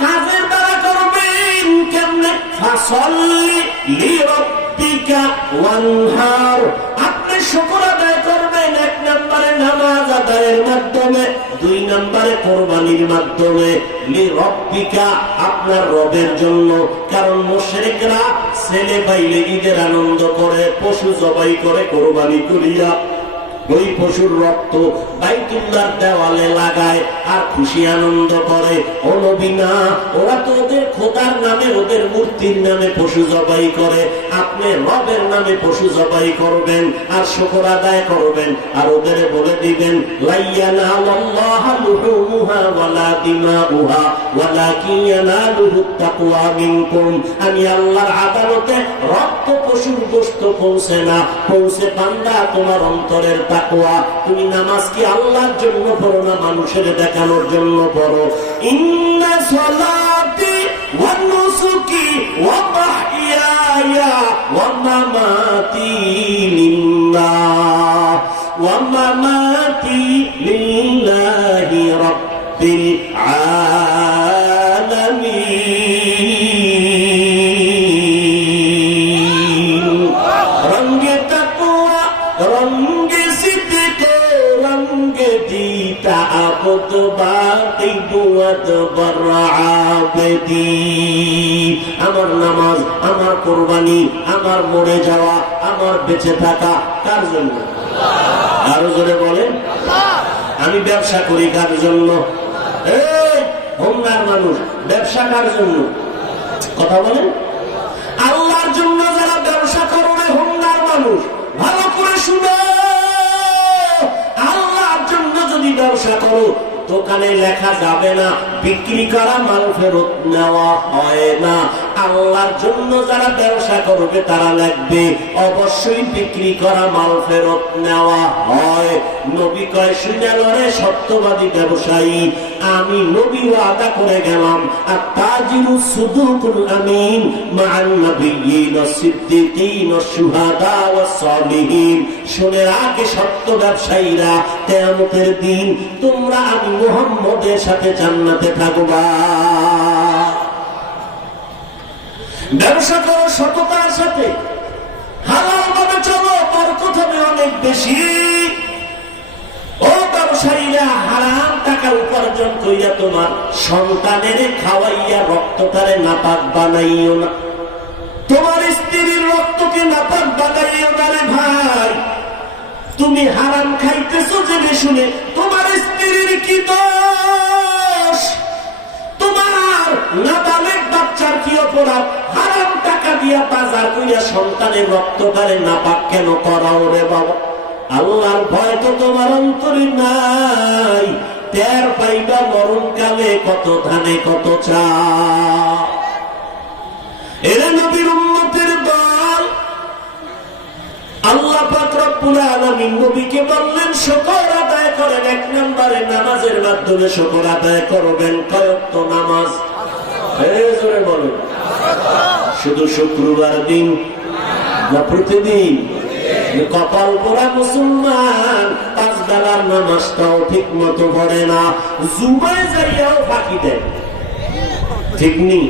কাজের দ্বারা করবেন। কেমনে? ফাসল্লি লিরাব্বিকা ওয়ানহার। আপনি শুকর আদায় করবেন 1 নম্বরে নামাজ আদায়ের মাধ্যমে, 2 নম্বরে কোরবানির মাধ্যমে। লিরাব্বিকা, আপনার রবের জন্য। কারণ মুশরিকরা ছেলে পাইলে ঈদের আনন্দ করে, পশু জবাই করে কোরবানি করিয়া ওই পশুর রক্ত বাইতুল্লাহর দেওয়ালে লাগায় আর খুশি আনন্দ করে। ও নবী না, ওরা তো ওদের খোদার নামে, ওদের মূর্তির নামে পশু জবাই করে। আপনি রবের নামে পশু জবাই করবেন আর শুকর আদায় করবেন। আর ওদের বলে দিবেন, লাইয়ানালাল্লাহু লুহুমুহা ওয়ালা দিমাউহা ওয়ালাকিন ইয়ানালুহুত তাকওয়া মিনকুম। আমি আল্লাহর আদালতে রক্ত পশুর গোশত পৌঁছে না, পৌঁছে বান্দা তোমার অন্তরের তাকওয়া। তুমি নামাজ কি আল্লাহর জন্য পড়ো না মানুষের দেখানোর জন্য পড়ো? ইন্না সালাতি ওয়া নুসুকি ওয়া মাহইয়ায়া ওয়া মামাতি লিল্লাহ ওয়া মামাতি লিল্লাহি রাব্বিল আলামিন। রঙ্গে তাকওয়া রঙ্গে সিদ্দিক রঙ্গে দিতা আবদ বাকি বুয়াদ বরআবদি। আমার নামাজ, আমার কোরবানি, আমার মরে যাওয়া, আমার বেঁচে থাকা কার জন্য? আরো জোরে বলেন। আমি ব্যবসা করি কার জন্য? এই হোমনার মানুষ, ব্যবসা কার জন্য? কথা বলেন। আল্লাহর জন্য যারা ব্যবসা করবে হোমনার মানুষ, ভালো করে শুনো। আল্লাহর জন্য যদি ব্যবসা করো, দোকানে লেখা যাবে না বিক্রি করা মাল ফেরত নেওয়া হয় না। আল্লাহর জন্য যারা ব্যবসা করবে তারা লিখবে অবশ্যই বিক্রি করা মাল ফেরত নেওয়া হয়। নবী কয়, শুনালরে সত্যবাদী ব্যবসায়ী আমি নবী ওয়াদা করে গেলাম, আত-তাজিরু সুদুকুল আমিন মা'আন নাবিয়্যিন ওয়াস-সিদ্দিকিন ওয়াশ-শুহাদা ওয়াস-সালিহিন। শুনে রাখে সত্য ব্যবসায়ীরা, কিয়ামতের দিন তোমরা আমি মুহাম্মদের সাথে জান্নাতে থাকবা। ব্যবসা করো সততার সাথে, হালাল ভাবে চলো, বরকত হবে অনেক বেশি। ও ব্যবসায়ীরা, হারাম টাকা উপার্জন কইরা তোমার সন্তানের খাওয়াইয়া রক্তটারে নাপাক বানাইও না। তোমার স্ত্রীর রক্তকে নাপাক বানাইও না রে ভাই। তুমি হারাম খাইতেছো জেনে শুনে, তোমার স্ত্রীর কি দোষ? তোমার নাবালেগ বাচ্চার কি অপরাধ? হারাম টাকা দিয়া বাজার কইরা সন্তানের রক্তটারে নাপাক কেন করাও রে বাবা? আল্লাহর ভয় তো তোমার অন্তরে নাই। টের পাইবা মরণকালে কত ধানে কত চাল। এর নবীর উম্মতের দল, আল্লাহ আল্লাহ পাক রব্বুল আলামিন নবীকে বললেন শুকর আদায় করেন। এক নম্বরে নামাজের মাধ্যমে শুকর আদায় করবেন। কয় ওয়াক্ত নামাজ? জোরে বলেন। শুধু শুক্রবার দিন না প্রতিদিন? কপাল পোড়া মুসলমান, 5 বেলার নামাজটাও ঠিক মতো পড়ে না, জুমায় যাইয়াও ফাঁকি দেয়। ঠিক নেই?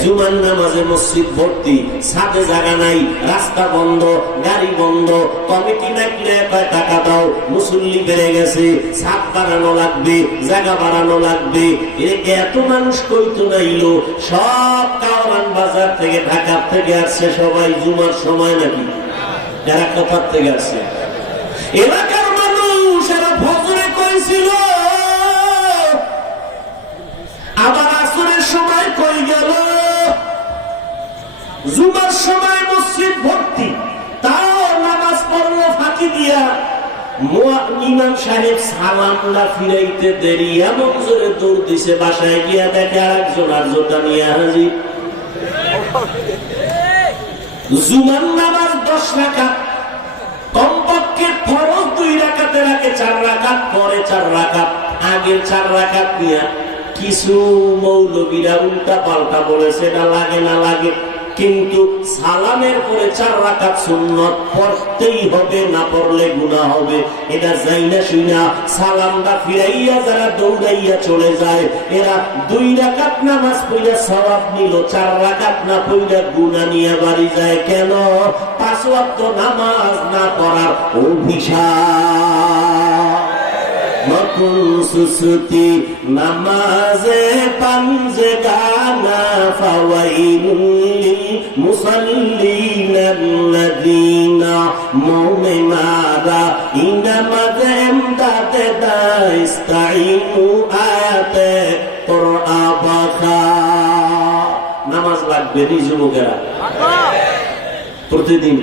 জুমার নামাজে মসজিদ ভর্তি, ছাদে জায়গা নাই, রাস্তা বন্ধ, গাড়ি বন্ধ, কমিটি ডাকলে কয় টাকা দাও, মুসল্লি বেড়ে গেছে, ছাদ বাড়ানো লাগবে, জায়গা বাড়ানো লাগবে। এত মানুষ কইতো নাইলো, সব কাওরান বাজার থেকে, ঢাকা থেকে আসছে সবাই জুমার সময় নাকি? যারা কোথার থেকে আসছে? এলাকার মানুষ এরা ফজরে কইছিল, আবার আসরের সময় কই গেল, জুমার সময় মসজিদ ভর্তি, তাও নামাজ পড়লো ফাঁকি দিয়া। ইমাম সাহেব সালামটা ফিরাইতে দেরি, এমন জোরে দৌড় দিছে, বাসায় গিয়া দেখে আরেকজন আর জোটা নিয়ে হাজির। জুমার নামাজ 10 রাকাত, কমপক্ষে ফরজ 2 রাকাতে রাখে 4 রাকাত, পরে 4 রাকাত, আগের 4 রাকাত নিয়ে কিছু মৌলবীরা উল্টা পাল্টা বলেছে, না লাগে না লাগে, কিন্তু সালামের পরে 4 রাকাত সুন্নত পড়তেই হবে, না পড়লে গুনাহ হবে। এটা যাই না শুনা সালামটা ফিরাইয়া যারা দৌড়াইয়া চলে যায়, এরা 2 রাকাত নামাজ পড়া সওয়াব নিল, 4 রাকাত না পড়া গুনাহ নিয়ে বাড়ি যায়। কেন? 5 ওয়াক্ত নামাজ না পড়ার অভিশাপ। মকুন সুসুতি নামাজে পাঞ্জে গানা ফাওয়াইলুল মুসাল্লিনাল্লাযীনা মুমিনারা ইনামাজে এমদাদে দাইস্তাইনু আয়াতে কুরআবাখা। নামাজ লাগবে নি যুবকেরা? প্রতিদিন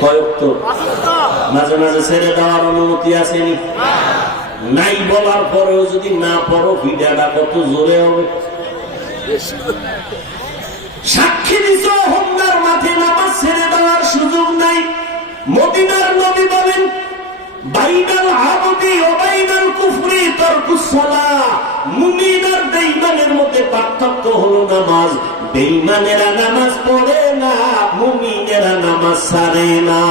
কয় ওয়াক্ত? মাঝে মাঝে ছেড়ে দেওয়ার অনুমতি আসেনি? নাই বলার পরেও যদি না পড়ো, ভিড়াটা কত জোরে হবে। সাক্ষী দিছো হোমনার মাঠে নামাজ ছেড়ে দেওয়ার সুযোগ নাই। মদিনার নবী বলেন, বাইনাল আবদি ওয়া বাইনাল কুফরি তারকুস সালাহ। মুমিন আর বেঈমানের মধ্যে পার্থক্য হলো নামাজ। বেঈমানেরা নামাজ পড়ে না, মুমিনেরা নামাজ ছাড়ে না।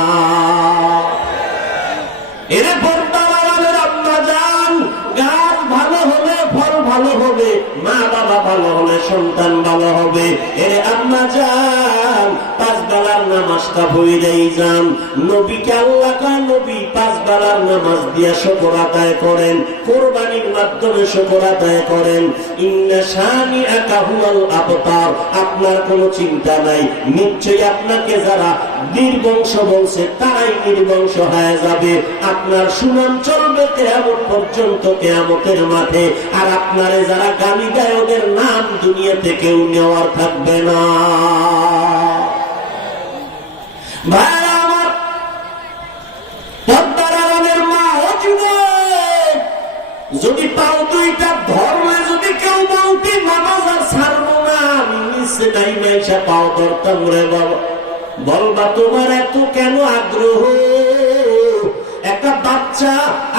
এর পর্দাওয়ালাদের আম্মা জান, গাছ ভালো হলে ফল ভালো হবে, মা বাবা ভালো হলে সন্তান ভালো হবে। এর আম্মা জান, 5 বেলার নামাজটা পড়েই যান। নবীকে আল্লাহ কয়, নবী 5 বেলার নামাজ দিয়া শুকর আদায় করেন, কুরবানির মাধ্যমে শুকর আদায় করেন। ইন্না শানিআকা হুয়াল আবতার। আপনার কোনো চিন্তা নাই, নিশ্চয়ই আপনাকে যারা নির্বংশ বলছে তারাই নির্বংশ হয়ে যাবে। আপনার সুনাম চলবে কিয়ামত পর্যন্ত, কিয়ামতের মাঠে। আর আপনারে যারা গালি গায় ওদের নাম দুনিয়াতে কেউ নেওয়ার থাকবে না। ভাই আমার, পর্দার আড়ালের মা ও যুবক, যদি পাও 2টা ধর্মে যদি কেউ বলতে নামাজ আর ছাড়বো না, নিচে নাই মাইসা পাও ধরতাম রে বাবা, বলবা তোমার এত কেন আগ্রহ? একটা বাচ্চা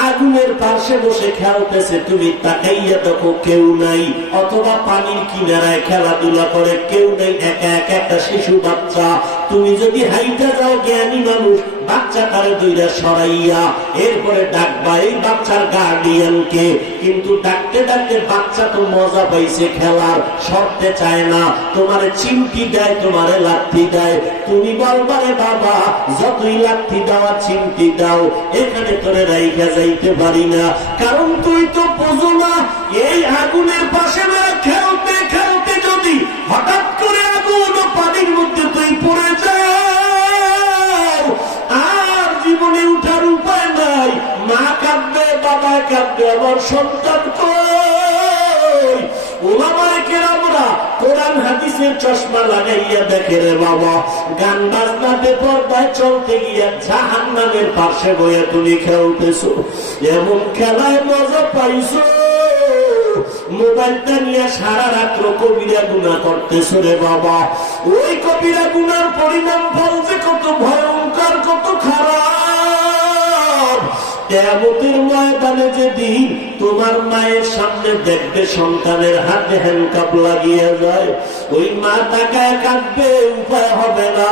আগুনের পাশে বসে খেলতেছে, তুমি তাকাইয়া দেখো কেউ নাই, অথবা পানির কিনারায় খেলাধুলা করে কেউ নেই, একা একা একটা শিশু বাচ্চা। তুমি যদি হাইটা যাও জ্ঞানী মানুষ, বাচ্চাটারে দুইটা সরাইয়া এরপরে ডাকবা এই বাচ্চার গার্ডিয়ানকে, কিন্তু ডাকতে ডাকতে বাচ্চা তো মজা পাইছে, খেলার সরতে চায় না, তোমারে চিমটি দেয়, তোমারে লাথি দেয়। তুমি বলবারে বাবা যতই লাথি দেওয়া চিমটি দাও, এখানে তোরে রাইখা যাইতে পারি না, কারণ তুই তো বোঝো না এই আগুনের পাশে না খেলতে খেলতে যদি হঠাৎ করে আগুন ও পানির মধ্যে তুই পড়ে যাও, আর জীবনে উঠার উপায় নাই। মা কাঁদবে, বাবা কাঁদবে, আমার সন্তান কই? ওলামায়ে কেরামরা কোরআন হাদিসের চশমা লাগাইয়া দেখে রে বাবা, গান বাজনাতে পর্দায় চলতে গিয়া জাহান্নামের পাশে বইয়া তুমি খেলতেছো, এমন খেলায় মজা পাইছো, মোবাইলটা নিয়ে সারা রাত্র কবিরা গুনাহ করতেছো রে বাবা। ওই কবিরা গুনার পরিণাম বলতে কত ভয়ঙ্কর, কত খারাপ। কিয়ামতের ময়দানে যেদিন তোমার মায়ের সামনে দেখবে সন্তানের হাতে হ্যান্ডকাপ লাগিয়ে যায়, ওই মা তাকায় কাঁদবে, উপায় হবে না।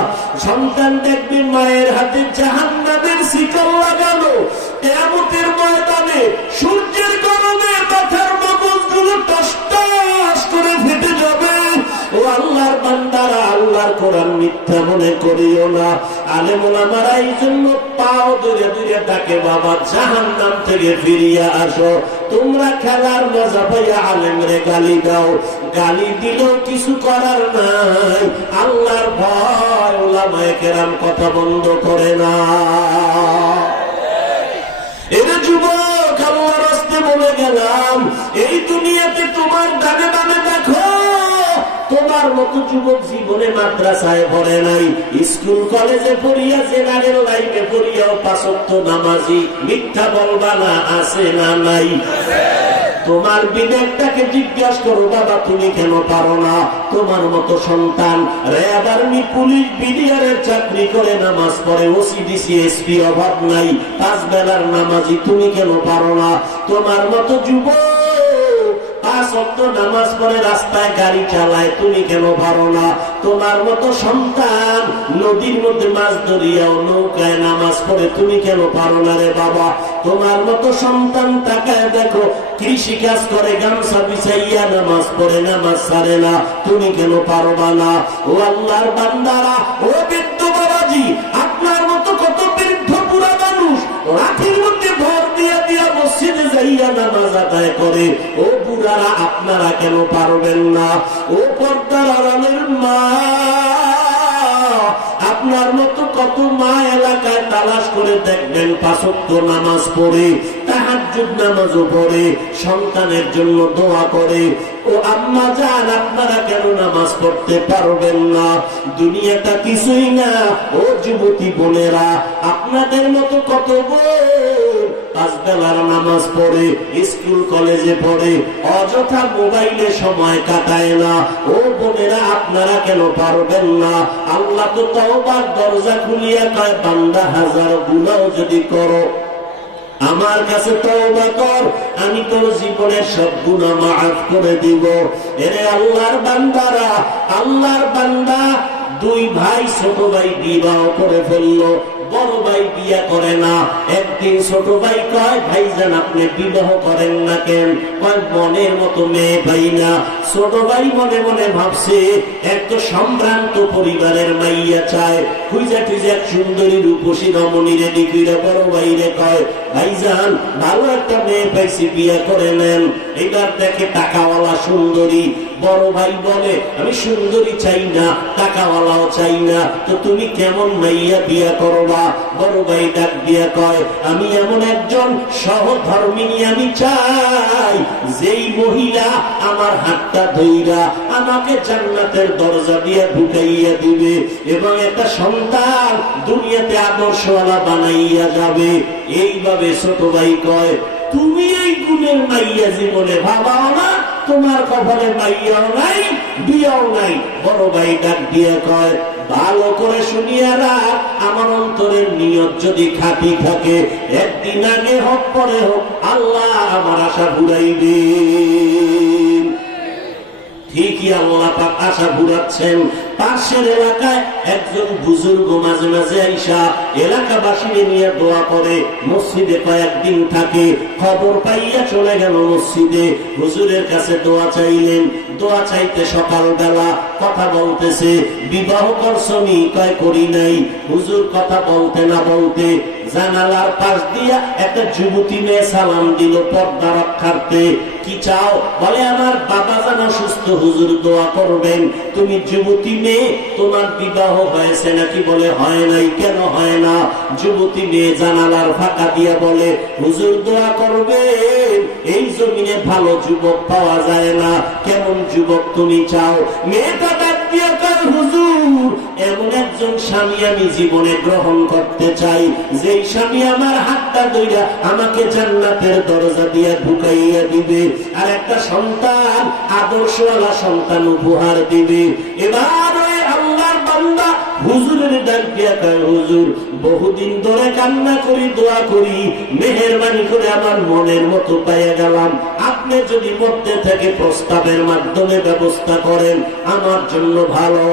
সন্তান দেখবে মায়ের হাতে জাহান্নামের শিকল লাগানো। কিয়ামতের ময়দানে সূর্যের গরমে মাথার মগজগুলো টস টস করে ফেটে যাবে। ও আল্লাহর বান্দারা, আল্লাহর কোরআন মিথ্যা মনে করিও না। আলেম ওলামারা এই জন্য পাও ধরে ধরে ডাকে, বাবা জাহান্নাম থেকে ফিরিয়া আসো। তোমরা খেলার মজা পাইয়া আলেমরে গালি দাও, গালি দিলেও কিছু করার নাই। আল্লাহর ভয় ওলামায়ে কেরাম কথা বন্ধ করে না। এরে যুবক, আল্লাহর রাস্তে বলে গেলাম, এই দুনিয়াতে তোমার ডানে ডানে দেখো, তোমার মতো যুবক জীবনে মাদ্রাসায় পড়ে নাই, স্কুল কলেজে পড়িয়া, জেনারেল লাইফে পড়িয়াও পাঁচ ওয়াক্ত নামাজি। মিথ্যা বলবা না, আছে না নাই? তোমার বিবেকটাকে জিজ্ঞাসা করো, বাবা তুমি কেন পারো না? তোমার মতো সন্তান র্যাব, আর্মি, পুলিশ, বিডিআরের চাকরি করে নামাজ পড়ে, ওসিডিসি, এসপি, অভাব নাই, 5 বেলার নামাজি, তুমি কেন পারো না? তোমার মতো যুবক 5 ওয়াক্ত নামাজ পড়ে রাস্তায় গাড়ি চালায়, তুমি কেন পারো না? তোমার মতো সন্তান নদীর মধ্যে মাছ ধরিয়াও নৌকায় নামাজ পড়ে, তুমি কেন পারো না রে বাবা? তোমার মতো সন্তান তাকায় দেখো, কৃষি কাজ করে, গামছা বিছাইয়া নামাজ পড়ে, নামাজ ছাড়ে না, তুমি কেন পারবা না? ও আল্লাহর বান্দারা, ও বৃদ্ধ বাবাজি, আপনার মতো কত বৃদ্ধ বুড়া মানুষ লাঠির মধ্যে ভর দিয়া দিয়া মসজিদে যাইয়া নামাজ আদায় করে। ও বুড়ারা, আপনারা কেন পারবেন না? ও পর্দার আড়ালের মা, আপনার মতো কত মা এলাকায় তালাশ করে দেখবেন 5 ওয়াক্ত নামাজ পড়ে, তাহাজ্জুদ নামাজও পড়ে, সন্তানের জন্য দোয়া করে। ও আম্মা জান, আপনারা কেন নামাজ পড়তে পারবেন না? দুনিয়াটা কিছুই না। ও যুবতী বোনেরা, আপনাদের মতো কত বোন 5 বেলার নামাজ পড়ে, স্কুল কলেজে পড়ে, অযথা মোবাইলে সময় কাটায় না। ও বোনেরা, আপনারা কেন পারবেন না? আল্লাহ তো তওবার দরজা খুলিয়া কয়, বান্দা 1000 গুনাহ যদি করো, আমার কাছে তওবা কর, আমি তোর জীবনের সব গুনাহ মাফ করে দিব। এরে আল্লাহর বান্দারা, আল্লাহর বান্দা 2 ভাই ছোট ভাই বিবাহ করে ফেললো, বড় ভাই বিয়া করে না। একদিন ছোট ভাই কয়, ভাইজান আপনি বিবাহ করেন না কেন? কয়, মনের মতো মেয়ে পাই না। ছোট ভাই মনে মনে ভাবছে, একটা সম্ভ্রান্ত পরিবারের মাইয়া চায়, খুঁজা খুঁজা এক সুন্দরী রূপসী রমণী রেডি কইরা বড় ভাইরে কয়, ভাইজান ভালো একটা মেয়ে পাইছি, বিয়া করে নেন। এবার দেখে টাকাওয়ালা সুন্দরী। বড় ভাই বলে, আমি সুন্দরী চাই না, টাকাওয়ালাও চাই না, তো তুমি কেমন মাইয়া বিয়া করবা? বড় ভাই ডাক দিয়া কয়, আমি এমন একজন সহধর্মিনী আমি চাই, যেই মহিলা আমার হাতটা ধইরা আমাকে জান্নাতের দরজা দিয়া ঢুকাইয়া দিবে এবং একটা সন্তান দুনিয়াতে আদর্শওয়ালা বানাইয়া যাবে। এইভাবে ছোট ভাই কয়, তুমি এই গুণের মাইয়া জীবনে ভাবাও না, তোমার কপালে মাইয়াও নাই, বিয়াও নাই। বড় ভাই ডাক দিয়ে কয়, ভালো করে শুনিয়া রাখ, আমার অন্তরের নিয়ত যদি খাঁটি থাকে, একদিন আগে হোক পরে হোক, আল্লাহ আমার আশা ঘুরাইবে। ঠিকই আল্লাহ পাক আশা ঘুরাচ্ছেন। পাশের এলাকায় একজন বুজুর্গ মাঝে মাঝে আইসা এলাকাবাসীকে নিয়ে দোয়া করে, মসজিদে কয়েকদিন থাকে। খবর পাইয়া চলে গেল মসজিদে, হুজুরের কাছে দোয়া চাইলেন। দোয়া চাইতে সকালবেলা কথা বলতেছে, বিবাহ করছনি? কয় করি নাই। হুজুর কথা বলতে না বলতে জানালার পাশ দিয়া একটা যুবতী মেয়ে সালাম দিল পর্দা রক্ষার্থে। কি চাও? বলে, আমার বাবা যেন সুস্থ, হুজুর দোয়া করবেন। তুমি যুবতী মেয়ে, তোমার বিবাহ হয়েছে নাকি? বলে, হয় নাই। কেন হয় না? যুবতী মেয়ে জানালার ফাঁকা দিয়া বলে, হুজুর দোয়া করবেন, এই জমিনে ভালো যুবক পাওয়া যায় না। কেমন যুবক তুমি চাও? মেয়েটা দিয়া কয়, হুজুর এমন একজন স্বামী আমি জীবনে গ্রহণ করতে চাই, যেই স্বামী আমার হাতটা ধইরা আমাকে জান্নাতের দরজা দিয়া ঢুকাইয়া দিবে, আর একটা সন্তান, আদর্শওয়ালা সন্তান উপহার দিবে। এবার ওই আল্লাহর বান্দা হুজুরের ডাক দিয়া কয়, হুজুর বহুদিন ধরে কান্না করি, দোয়া করি, মেহেরবানি করে আমার মনের মতো পাইয়া গেলাম, আপনি যদি মধ্যে থেকে প্রস্তাবের মাধ্যমে ব্যবস্থা করেন আমার জন্য ভালো।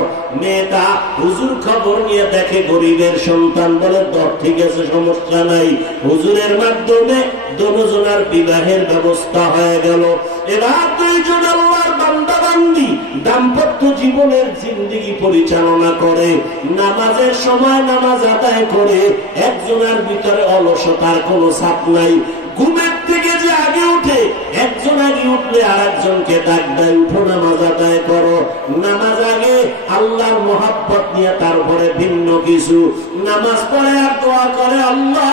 মেয়েটা হুজুর খবর নিয়ে দেখে গরিবের সন্তান, বলে ঠিক আছে, সমস্যা নাই। হুজুরের মাধ্যমে দুজনের বিবাহের ব্যবস্থা হয়ে গেল। এবার দুইজন আল্লাহর বান্দা বান্দি দাম্পত্য জীবনের জিন্দেগি পরিচালনা করে, নামাজের সময় নামাজ আদায় করে, একজনের ভিতরে অলসতার কোনো ছাপ নাই। ঘুমের থেকে যে আগে উঠে, একজন আগে উঠলে আর একজনকে ডাক দেয়, উঠো নামাজ আদায় করো। নামাজ আগে আল্লাহর মহাব্বত নিয়ে, তারপরে ভিন্ন কিছু নামাজ পড়ে আর দোয়া করে, আল্লাহ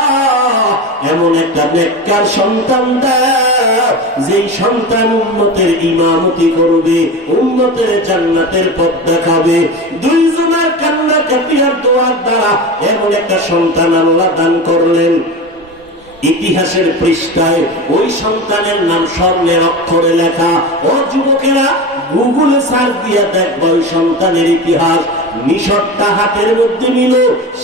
এমন একটা নেককার সন্তান দাও, যেই সন্তান উম্মতের ইমামতি করবে, উম্মতের জান্নাতের পথ দেখাবে। দুইজনের কান্না কাটিয়ার দোয়ার দ্বারা এমন একটা সন্তান আল্লাহ দান করলেন। ইতিহাসের পৃষ্ঠায় ওই সন্তানের নাম স্বর্ণের অক্ষরে লেখা। ও যুবকেরা, গুগলে সার্চ দিয়া দেখবা ওই সন্তানের ইতিহাস। মিশরটা হাতের মধ্যে নিল,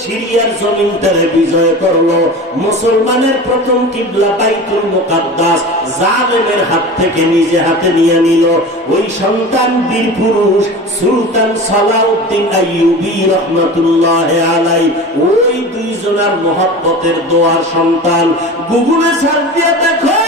সিরিয়ার জমিনটারে বিজয় করলো, মুসলমানের প্রথম কিবলা বাইতুল মুকাদ্দাস জালেমের হাত থেকে নিজে হাতে নিয়ে নিল। ওই সন্তান বীর পুরুষ সুলতান সালাউদ্দিন আইয়ুবী রহমাতুল্লাহি আলাইহি, ওই দুইজনের মহব্বতের দোয়ার সন্তান। গুগলে সার্চ দিয়ে দেখো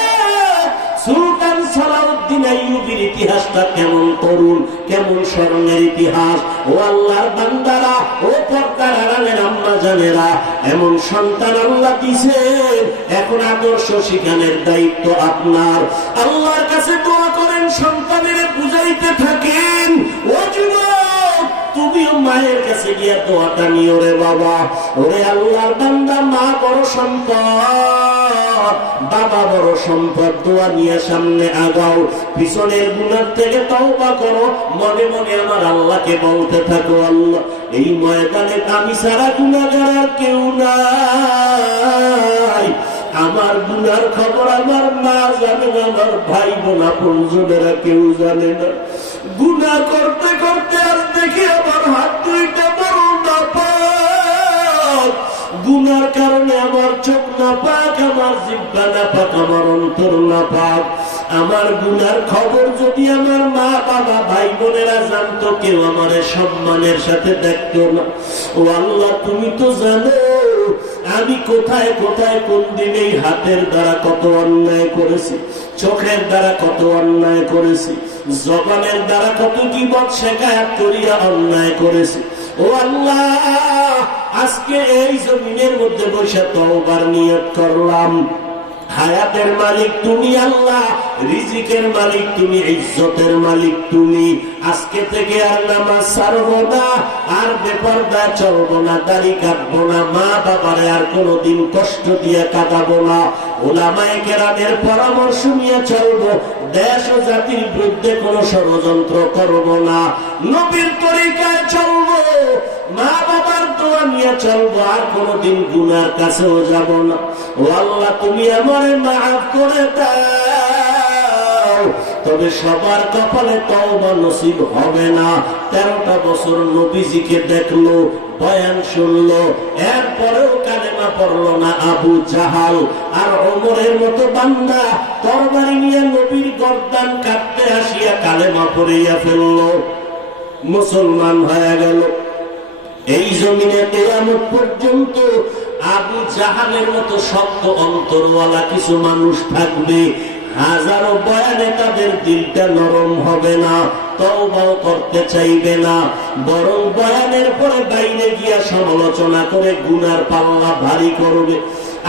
সুলতান সালাউদ্দিন আইয়ুবীর ইতিহাসটা কেমন করুন, কেমন স্মরণের ইতিহাস। ও আল্লাহর বান্দারা, ও পর্দার আড়ালের আম্মা জানেরা, এমন সন্তান আল্লাহ দিয়েছেন, এখন আদর্শ শিখানোর দায়িত্ব আপনার। আল্লাহর কাছে দোয়া করেন, সন্তানের বুঝাইতে থাকেন। ও যুবক, তুমিও মায়ের কাছে গিয়ে দোয়াটা নিও রে বাবা। ওরে আল্লাহর বান্দা, মা বড় সম্পদ, বাবা বড় সম্পদ। দোয়া নিয়ে সামনে আগাও, পিছনের গুনাহ থেকে তওবা করো, মনে মনে আমার আল্লাহকে বলতে থাকো, আল্লাহ এই ময়দানে আমি ছাড়া গুনাহগার আর কেউ নাই। আমার গুনার খবর আমার মা জানে না, আমার ভাই বোন আপনজনেরা কেউ জানে না। গুনাহ করতে করতে আজ দেখি আমার হাত দুইটা বড় নাপাক, গুনার কারণে আমার চোখ নাপাক, আমার জিহ্বা নাপাক, আমার অন্তর নাপাক। আমার গুনার খবর যদি আমার মা বাবা ভাই বোনেরা জানতো, কেউ আমার সম্মানের সাথে দেখতো না। ও আল্লাহ, তুমি তো জানো আমি কোথায় কোথায় কোন দিন এই হাতের দ্বারা কত অন্যায় করেছি, চোখের দ্বারা কত অন্যায় করেছি, জবানের দ্বারা কত গীবত শিকায়াত করিয়া অন্যায় করেছি। ও আল্লাহ, আজকে এই জমিনের মধ্যে বসে তওবার নিয়ত করলাম। হায়াতের মালিক তুমি আল্লাহ, রিজিকের মালিক তুমি, ইজ্জতের মালিক তুমি। আজকে থেকে আর নামাজ ছাড়বো না, আর বেপরদা চলবো না, দাড়ি কাটবো না, মা বাবারে আর কোনোদিন কষ্ট দিয়ে কাটাবো না। উলামায়ে কেরামের পরামর্শ নিয়ে চলবো, দেশ ও জাতির বিরুদ্ধে কোনো ষড়যন্ত্র করবো না, নবীর তরিকায় চলবো, মা বাবার দোয়া নিয়ে চলবো, আর কোনোদিন গুনার কাছেও যাব না। ও আল্লাহ, তুমি আমারে মাফ করে দাও। তবে সবার কপালে তওবা নসিব হবে না। 13টা বছর নবীজিকে দেখলো, বয়ান শুনলো, এরপরেও কালেমা পড়লো না। আবু জাহাল আর ওমরের মতো বান্দা তরবারি নিয়ে নবীর গর্দান কাটতে আসিয়া কালেমা পড়িয়া ফেললো, মুসলমান হয়ে গেল। এই জমিনে কিয়ামত পর্যন্ত আবু জাহালের মতো শক্ত অন্তরওয়ালা কিছু মানুষ থাকবে। হাজারো বয়ানে তাদের দিলটা নরম হবে না, তওবাও করতে চাইবে না, বরং বয়ানের পরে বাইরে গিয়া সমালোচনা করে গুনার পাল্লা ভারী করবে।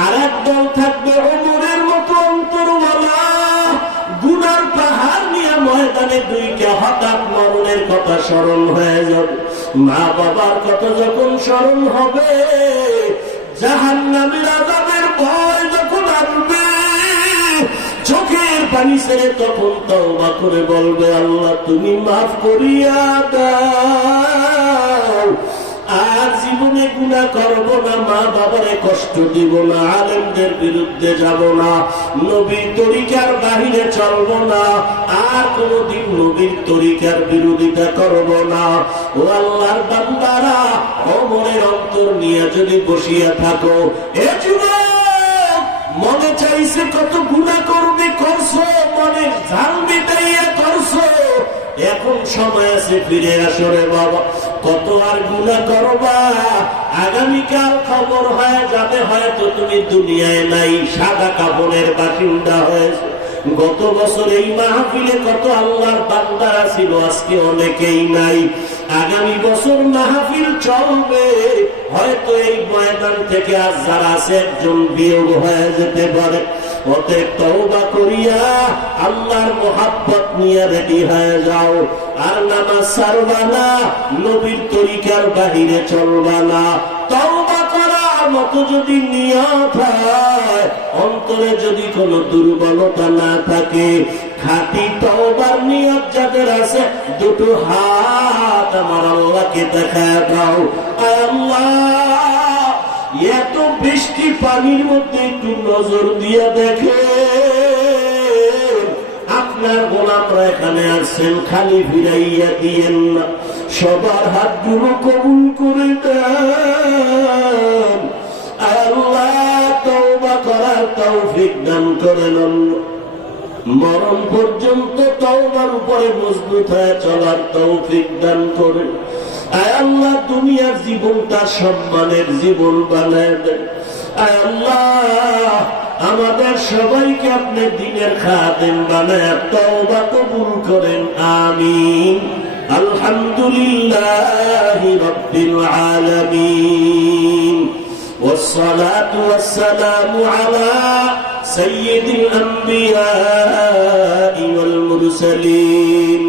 আর একদল থাকবে ওমরের মতো অন্তরওয়ালা, গুনার পাহাড় নিয়ে ময়দানে দুইটা হঠাৎ মরণের কথা স্মরণ হয়ে যাবে, মা বাবার কথা যখন স্মরণ হবে, জাহান্নামের আযাবের ভয় যখন আসবে, চোখের পানি ছেড়ে তখন তওবা করে বলবে, আল্লাহ তুমি মাফ করিয়া দাও, আর জীবনে গুনাহ করব না, মা বাবারে কষ্ট দিব না, আলেমদের বিরুদ্ধে যাব না, নবীর তরিকার বাহিরে চলব না, আর কোনদিন নবীর তরিকার বিরোধিতা করব না। ও আল্লাহর বান্দারা, ওমরের অন্তর নিয়ে যদি বসিয়া থাকো, এ যুবক মনে চাইছে কত গুনাহ করবে, করছো, মনে ঝাল মিটাইয়া করছো, এখন সময় আছে ফিরে আসো রে বাবা, কত আর গুনাহ করবা, আগামীকাল খবর হয়ে যাবে হয়তো তুমি দুনিয়ায় নাই, সাদা কাপড়ের বাসিন্দা হয়েছে। গত বছর এই মাহফিলে কত আল্লাহর বান্দারা ছিল, আজকে অনেকেই নাই। আগামী বছর মাহফিল চলবে, হয়তো এই ময়দান থেকে আজ যারা আছে একজন বিয়োগ হয়ে যেতে পারে। অতএব তওবা করিয়া আল্লাহর মোহাব্বত নিয়ে রেডি হয়ে যাও, আর নামাজ ছাড়বা না, নবীর তরিকার বাহিরে চলবা না। তওবা করার মতো যদি নিয়ত হয়, অন্তরে যদি কোনো দুর্বলতা না থাকে, খাঁটি তওবার নিয়ত যাদের আছে, দুটো হাত আমার আল্লাহকে দেখায় দাও। আল্লাহ, এত বৃষ্টি পানির মধ্যে একটু নজর দিয়ে দেখে, আপনার গোলামরা এখানে আসছেন, খালি ফিরাইয়া দিয়েন না, সবার হাতগুলো কবুল করে দেন। আল্লাহ, তওবা করার তৌফিক দান করেন। মরণ পর্যন্ত তওবার উপরে মজবুত হয়ে চলার তৌফিক দান করেন। আয় আল্লাহ, দুনিয়ার জীবনটা সম্মানের জীবন বানায় দেন। আয় আল্লাহ, আমাদের সবাইকে আপনি দ্বীনের খাদেম বানায় তওবা কবুল করেন, আমিন। আলহামদুলিল্লাহি রাব্বিল আলামিন, والصلاة والسلام على سيد الأنبياء والمرسلين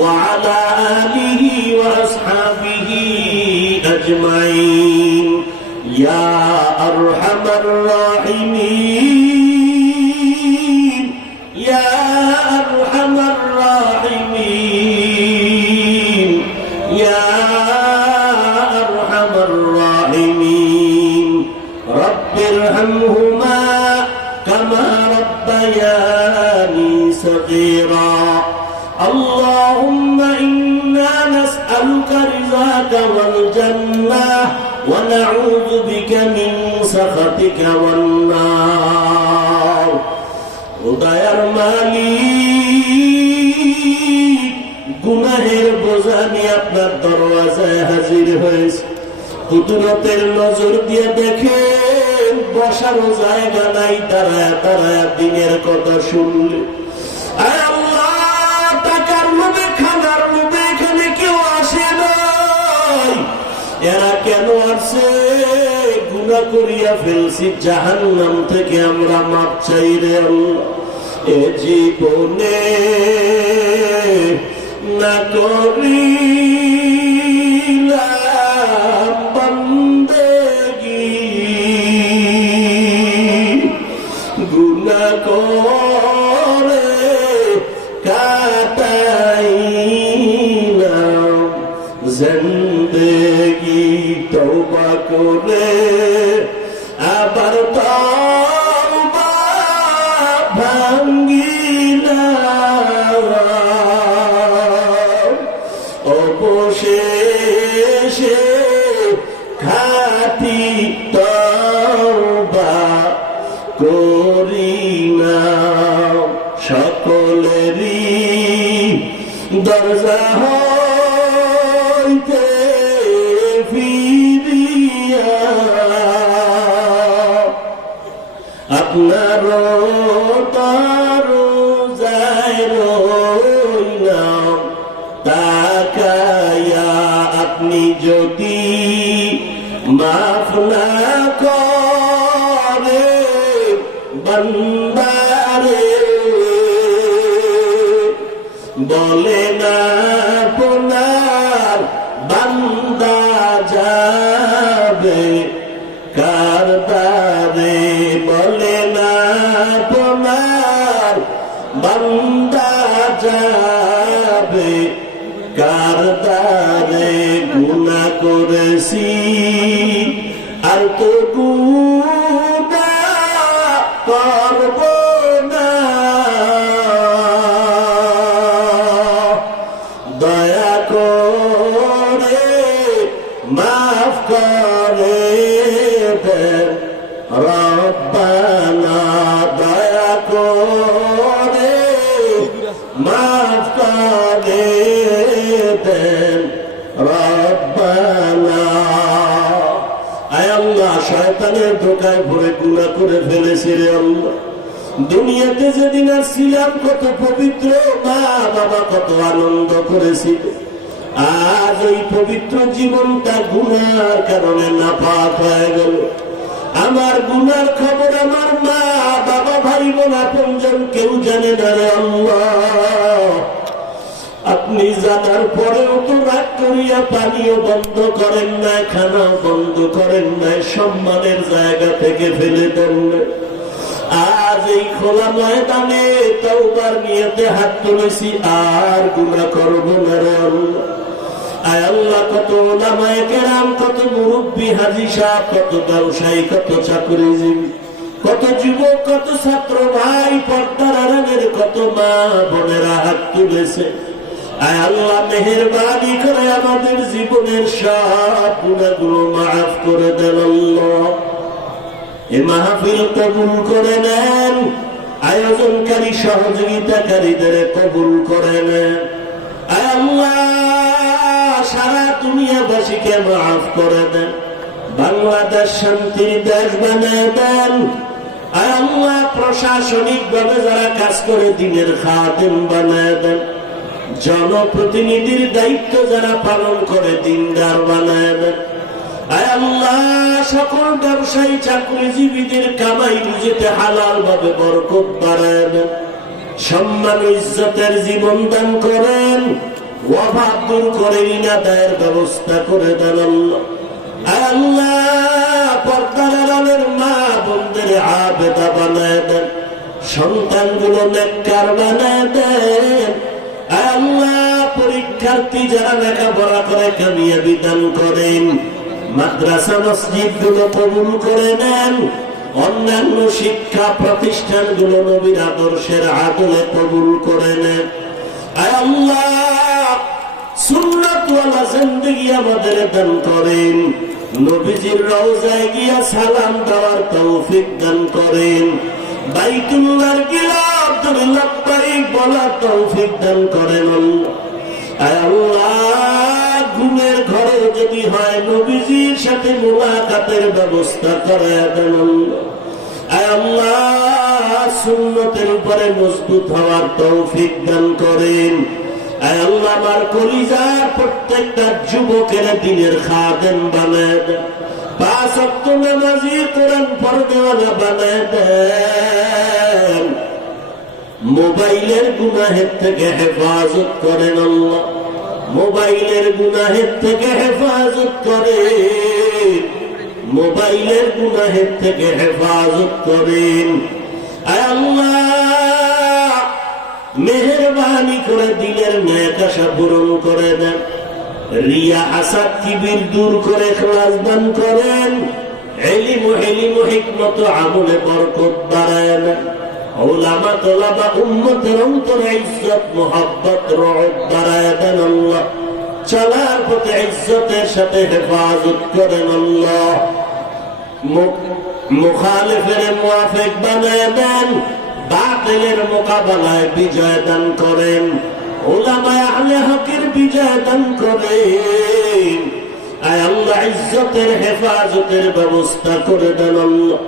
وعلى آله وأصحابه أجمعين يا أرحم الراحمين يا أرحم الراحمين يا أرحم الراحمين رب ارحمهما كما ربياني صغيرا اللهم إنا نسألك رضاك والجنة ونعوذ بك من سخطك والنار উদয়ের মালিক, গুনাহের বোঝা নিয়ে আপনার দরওয়াজায় হাজির হয়েছে, কুদরতের নজর দিয়ে দেখেন বসারও জায়গা নাই, দাঁড়ায় দাঁড়ায় দিনের কথা শুনলে। আয় আল্লাহ, টাকার লোভে খানার লোভে এখানে কেউ আসে নাই, এরা কেন আসে? গুনাহ করিয়া ফেলছি, জাহান্নাম থেকে আমরা মাপ চাই রে আল্লাহ। এ জীবনে না করিলাম বান্দেগি, গুনাহ করে কাটাইলাম জিন্দেগি, তওবা করে আবার তওবা ভাঙ্গিলাম, অবশেষে খাঁটি তওবা করিলাম। সকলেরই দরজা হইতে ফিরিয়া আপনার দরজায় রইলাম তাকায়া, আপনি যদি মাফ না করে বান্দারে, বলে না আপনার বান্দা যাবে কার দ্বারে, বলে না আপনার শয়তানের ধোঁকায় পড়ে গুনাহ করে ফেলেছি রে আল্লাহ। দুনিয়াতে যেদিন আসছিলাম কত পবিত্র, মা বাবা কত আনন্দ করেছি, আজ ওই পবিত্র জীবনটা গুনার কারণে নাপাক হয়ে গেল। আমার গুনার খবর আমার মা বাবা ভাই বোন আপনজন কেউ জানে না রে আল্লাহ। আপনি জানার পরেও তো রাগ করিয়া পানিও বন্ধ করেন নাই, খানাও বন্ধ করেন নাই, সম্মানের জায়গা থেকে ফেলে দেন না। আজ এই খোলা ময়দানে তওবার নিয়তে হাত তুলেছি, আর গুনাহ করব না রে আল্লাহ। আয় আল্লাহ, কত ওলামায়ে কেরাম, কত মুরব্বী হাজী সাহেব, কত ব্যবসায়ী, কত চাকরিজীবী, কত যুবক, কত ছাত্র ভাই, পর্দার আড়ালের কত মা বোনেরা হাত তুলেছে। আয় আল্লাহ, মেহেরবানি করে আমাদের জীবনের সব গুনাহগুলো মাফ করে দেন আল্লাহ। এ মাহফিল কবুল করে নেন, আয়োজনকারী সহযোগিতাকারীদের কবুল করে নেন। আয় আল্লাহ, সারা দুনিয়াবাসীকে মাফ করে দেন, বাংলাদেশ শান্তির দেশ বানিয়ে দেন। আয় আল্লাহ, প্রশাসনিক ভাবে যারা কাজ করে দিনের খাদেম বানিয়ে দেন, জনপ্রতিনিধির দায়িত্ব যারা পালন করে দিনদার বানিয়ে দেন। আয় আল্লাহ, সকল ব্যবসায়ী চাকরিজীবীদের কামাই রুজিতে হালাল ভাবে বরকত বাড়ায় দেন, সম্মান ইজ্জতের জীবন দান করেন, অভাব দূর করে ঋণ আদায়ের ব্যবস্থা করে দেন আল্লাহ। আয় আল্লাহ, পর্দার আড়ালের মা বোনদের আবেদা বানায় দেন, সন্তানগুলো নেককার বানায় দেন। আয় আল্লাহ, পরীক্ষার্থী যারা লেখাপড়া করে কামিয়াবি দান করেন, মাদ্রাসা মসজিদ গুলো কবুল করে নেন, অন্যান্য শিক্ষা প্রতিষ্ঠান গুলো নবীর আদর্শের আদলে কবুল করে নেন। আয় আল্লাহ, সুন্নাতওয়ালা জিন্দেগি আমাদের দান করেন, নবীজির রওজায় গিয়া সালাম দেওয়ার তৌফিক দান করেন, বাইতুল্লাহর গিলাফ ধরে লব্বাইক বলার তৌফিক দান করেন আল্লাহ। আয় আল্লাহ, ঘুমের ঘরে যদি হয় নবীজির সাথে মুলাকাতের ব্যবস্থা করে দেন আল্লাহ। আয় আল্লাহ, সুন্নতের উপরে মজবুত হওয়ার তৌফিক দান করেন। আয় আল্লাহ, আমার কলিজার প্রত্যেকটা যুবকের দিনের খাদেম বানায় দেন, 5 ওয়াক্ত নামাজি, কোরআন পড়নেওয়ালা বানায় দেন। মোবাইলের গুনাহের থেকে হেফাজত করেন আল্লাহ, মোবাইলের গুনাহের থেকে হেফাজত করেন, মোবাইলের গুনাহের থেকে হেফাজত করেন। আয় আল্লাহ, মেহেরবানি করে দিলের নেক আশা পূরণ করে দেন, রিয়া হাসাদ কিবির দূর করে ইখলাস দান করেন, ইলম ও হিকমত আমলে বরকত বাড়ায় দেন। উলামা তোলাবা উম্মতের অন্তরে ইজ্জত মুহাব্বত রহমত বাড়ায় দেন আল্লাহ। চলার পথে ইজ্জতের সাথে হেফাজত করেন আল্লাহ। মুখালিফের মুওয়াফিক বানায় দেন, বাতিলের মোকাবেলায় বিজয় দান করেন, উলামায়ে আহলে হকের বিজয় দান করেন। আয় আল্লাহ, ইজ্জতের হেফাজতের ব্যবস্থা করে দেন আল্লাহ।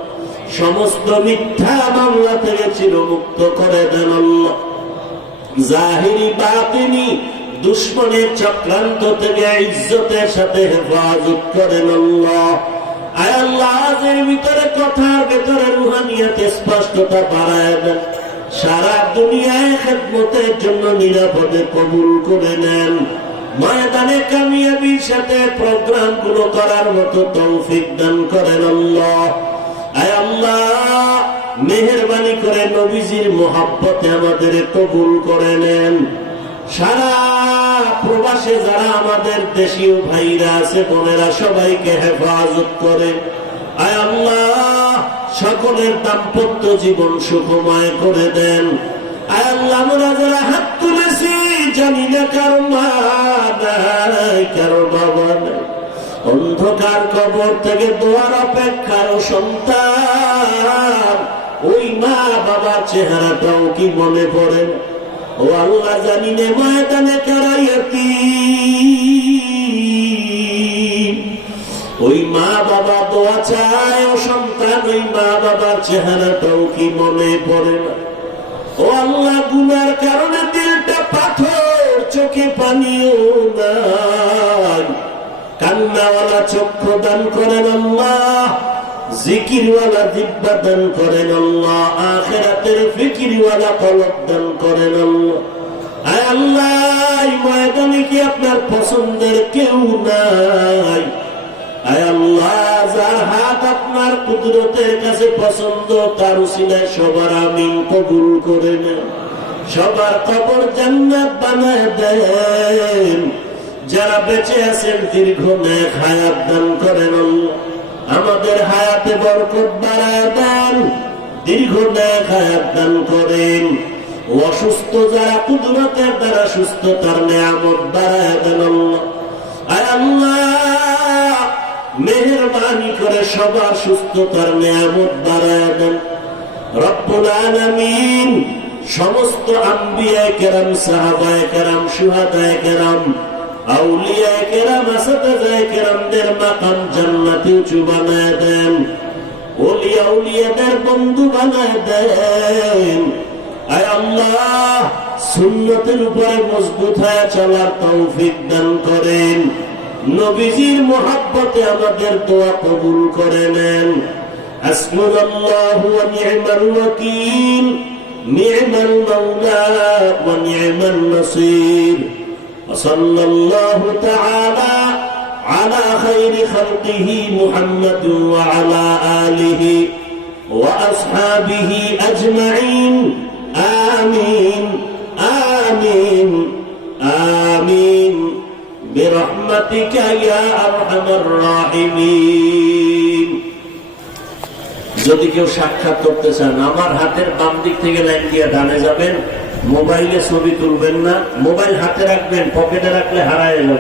সমস্ত মিথ্যা মামলা থেকে চিরমুক্ত করে দেন আল্লাহ। জাহিরি বাতিনি দুশ্মনের চক্রান্ত থেকে ইজ্জতের সাথে হেফাজত করেন আল্লাহ। আয় আল্লাহ, এর ভিতরে কথার ভেতরে রুহানিয়াত স্পষ্টতা বাড়ায় দেন, সারা দুনিয়ায় খেদমতের জন্য নিরাপদে কবুল করে নেন। ময়দানে কামিয়াবির সাথে প্রোগ্রাম গুলো করার মতো তৌফিক দান করেন আল্লাহ। আয় আল্লাহ, মেহেরবানি করে নবীজির মোহাব্বতে আমাদের কবুল করে নেন। সারা প্রবাসে যারা আমাদের দেশীয় ভাইরা আছে, বোনেরা, সবাইকে হেফাজত করে। আয় আল্লাহ, সকলের দাম্পত্য জীবন সুখময় করে দেন। আয় আল্লাহ, আমরা যারা হাত তুলেছি জানি না কারো মা নাই, কারো বাবা নাই, অন্ধকার কবর থেকে দোয়ার অপেক্ষার সন্তান, ওই মা বাবার চেহারাটাও কি মনে পড়ে? ও আল্লাহ, জানি নে ময়দানে কারাইয়াতি, ওই মা বাবা দোয়া চায় ও সন্তান, ওই মা বাবার চেহারাটাও কি মনে পড়ে না? ও আল্লাহ, গুনার কারণে দিলটা পাথর, চোখে পানিও নাই, কান্নাওয়ালা চক্ষু দান করেন আল্লাহ, জিকিরওয়ালা জিহ্বা দান করেন আল্লাহ, আখিরাতের ফিকিরওয়ালা কলব দান করেন আল্লাহ। আয় আল্লাহ, এই ময়দানে কি আপনার পছন্দের কেউ নাই? আয় আল্লাহ, যার হাত আপনার কুদরতের কাছে পছন্দ, তার উসিলায় সবার আমিন কবুল করে নেন, সবার কবর জান্নাত বানায় দেন। যারা বেঁচে আছেন দীর্ঘ নেক হায়াত দান করেন আল্লাহ, আমাদের হায়াতে বরকত বাড়ায় দেন, দীর্ঘ নেক হায়াত দান করেন। অসুস্থ যারা কুদরতের দ্বারা সুস্থতার নেয়ামত বাড়ায় দেন আল্লাহ। আয় আল্লাহ, মেহেরবানি করে সবার সুস্থতার নেয়ামত বাড়ায় দেন রব্বুল আলামিন। সমস্ত আম্বিয়ায়ে কেরাম, সাহাবায়ে কেরাম, শুহাদায়ে কেরাম, আউলিয়ায়ে কেরাম, আসাদায়ে কেরামদের মাকাম জান্নাতে উঁচু বানায় দেন, ওলিয়া উলিয়াদের বন্ধু বানায় দেন। আয় আল্লাহ, সুন্নতের উপরে মজবুত হয়ে চলার তৌফিক দান করেন। নবীজির মুহাব্বতে আমাদের দোয়া কবুল করে নেন। হাসবুনাল্লাহু ওয়া নি'মাল ওয়াকিল, নি'মাল মাওলা ওয়া নি'মান নাসির। ওয়া সাল্লাল্লাহু তাআলা আলা খায়রি খালকিহি মুহাম্মাদ ওয়া আলা আলিহি ওয়া আসহাবিহি আজমাইন। আমিন আমিন আমিন বিরহমাতিকা ইয়া আরহামার রাহিমিন। যদি কেউ সাক্ষাৎ করতে চান, আমার হাতের বাম দিক থেকে লাইন দিয়ে ডানে যাবেন, মোবাইলে ছবি তুলবেন না, মোবাইল হাতে রাখবেন, পকেটে রাখলে হারায় যাবে।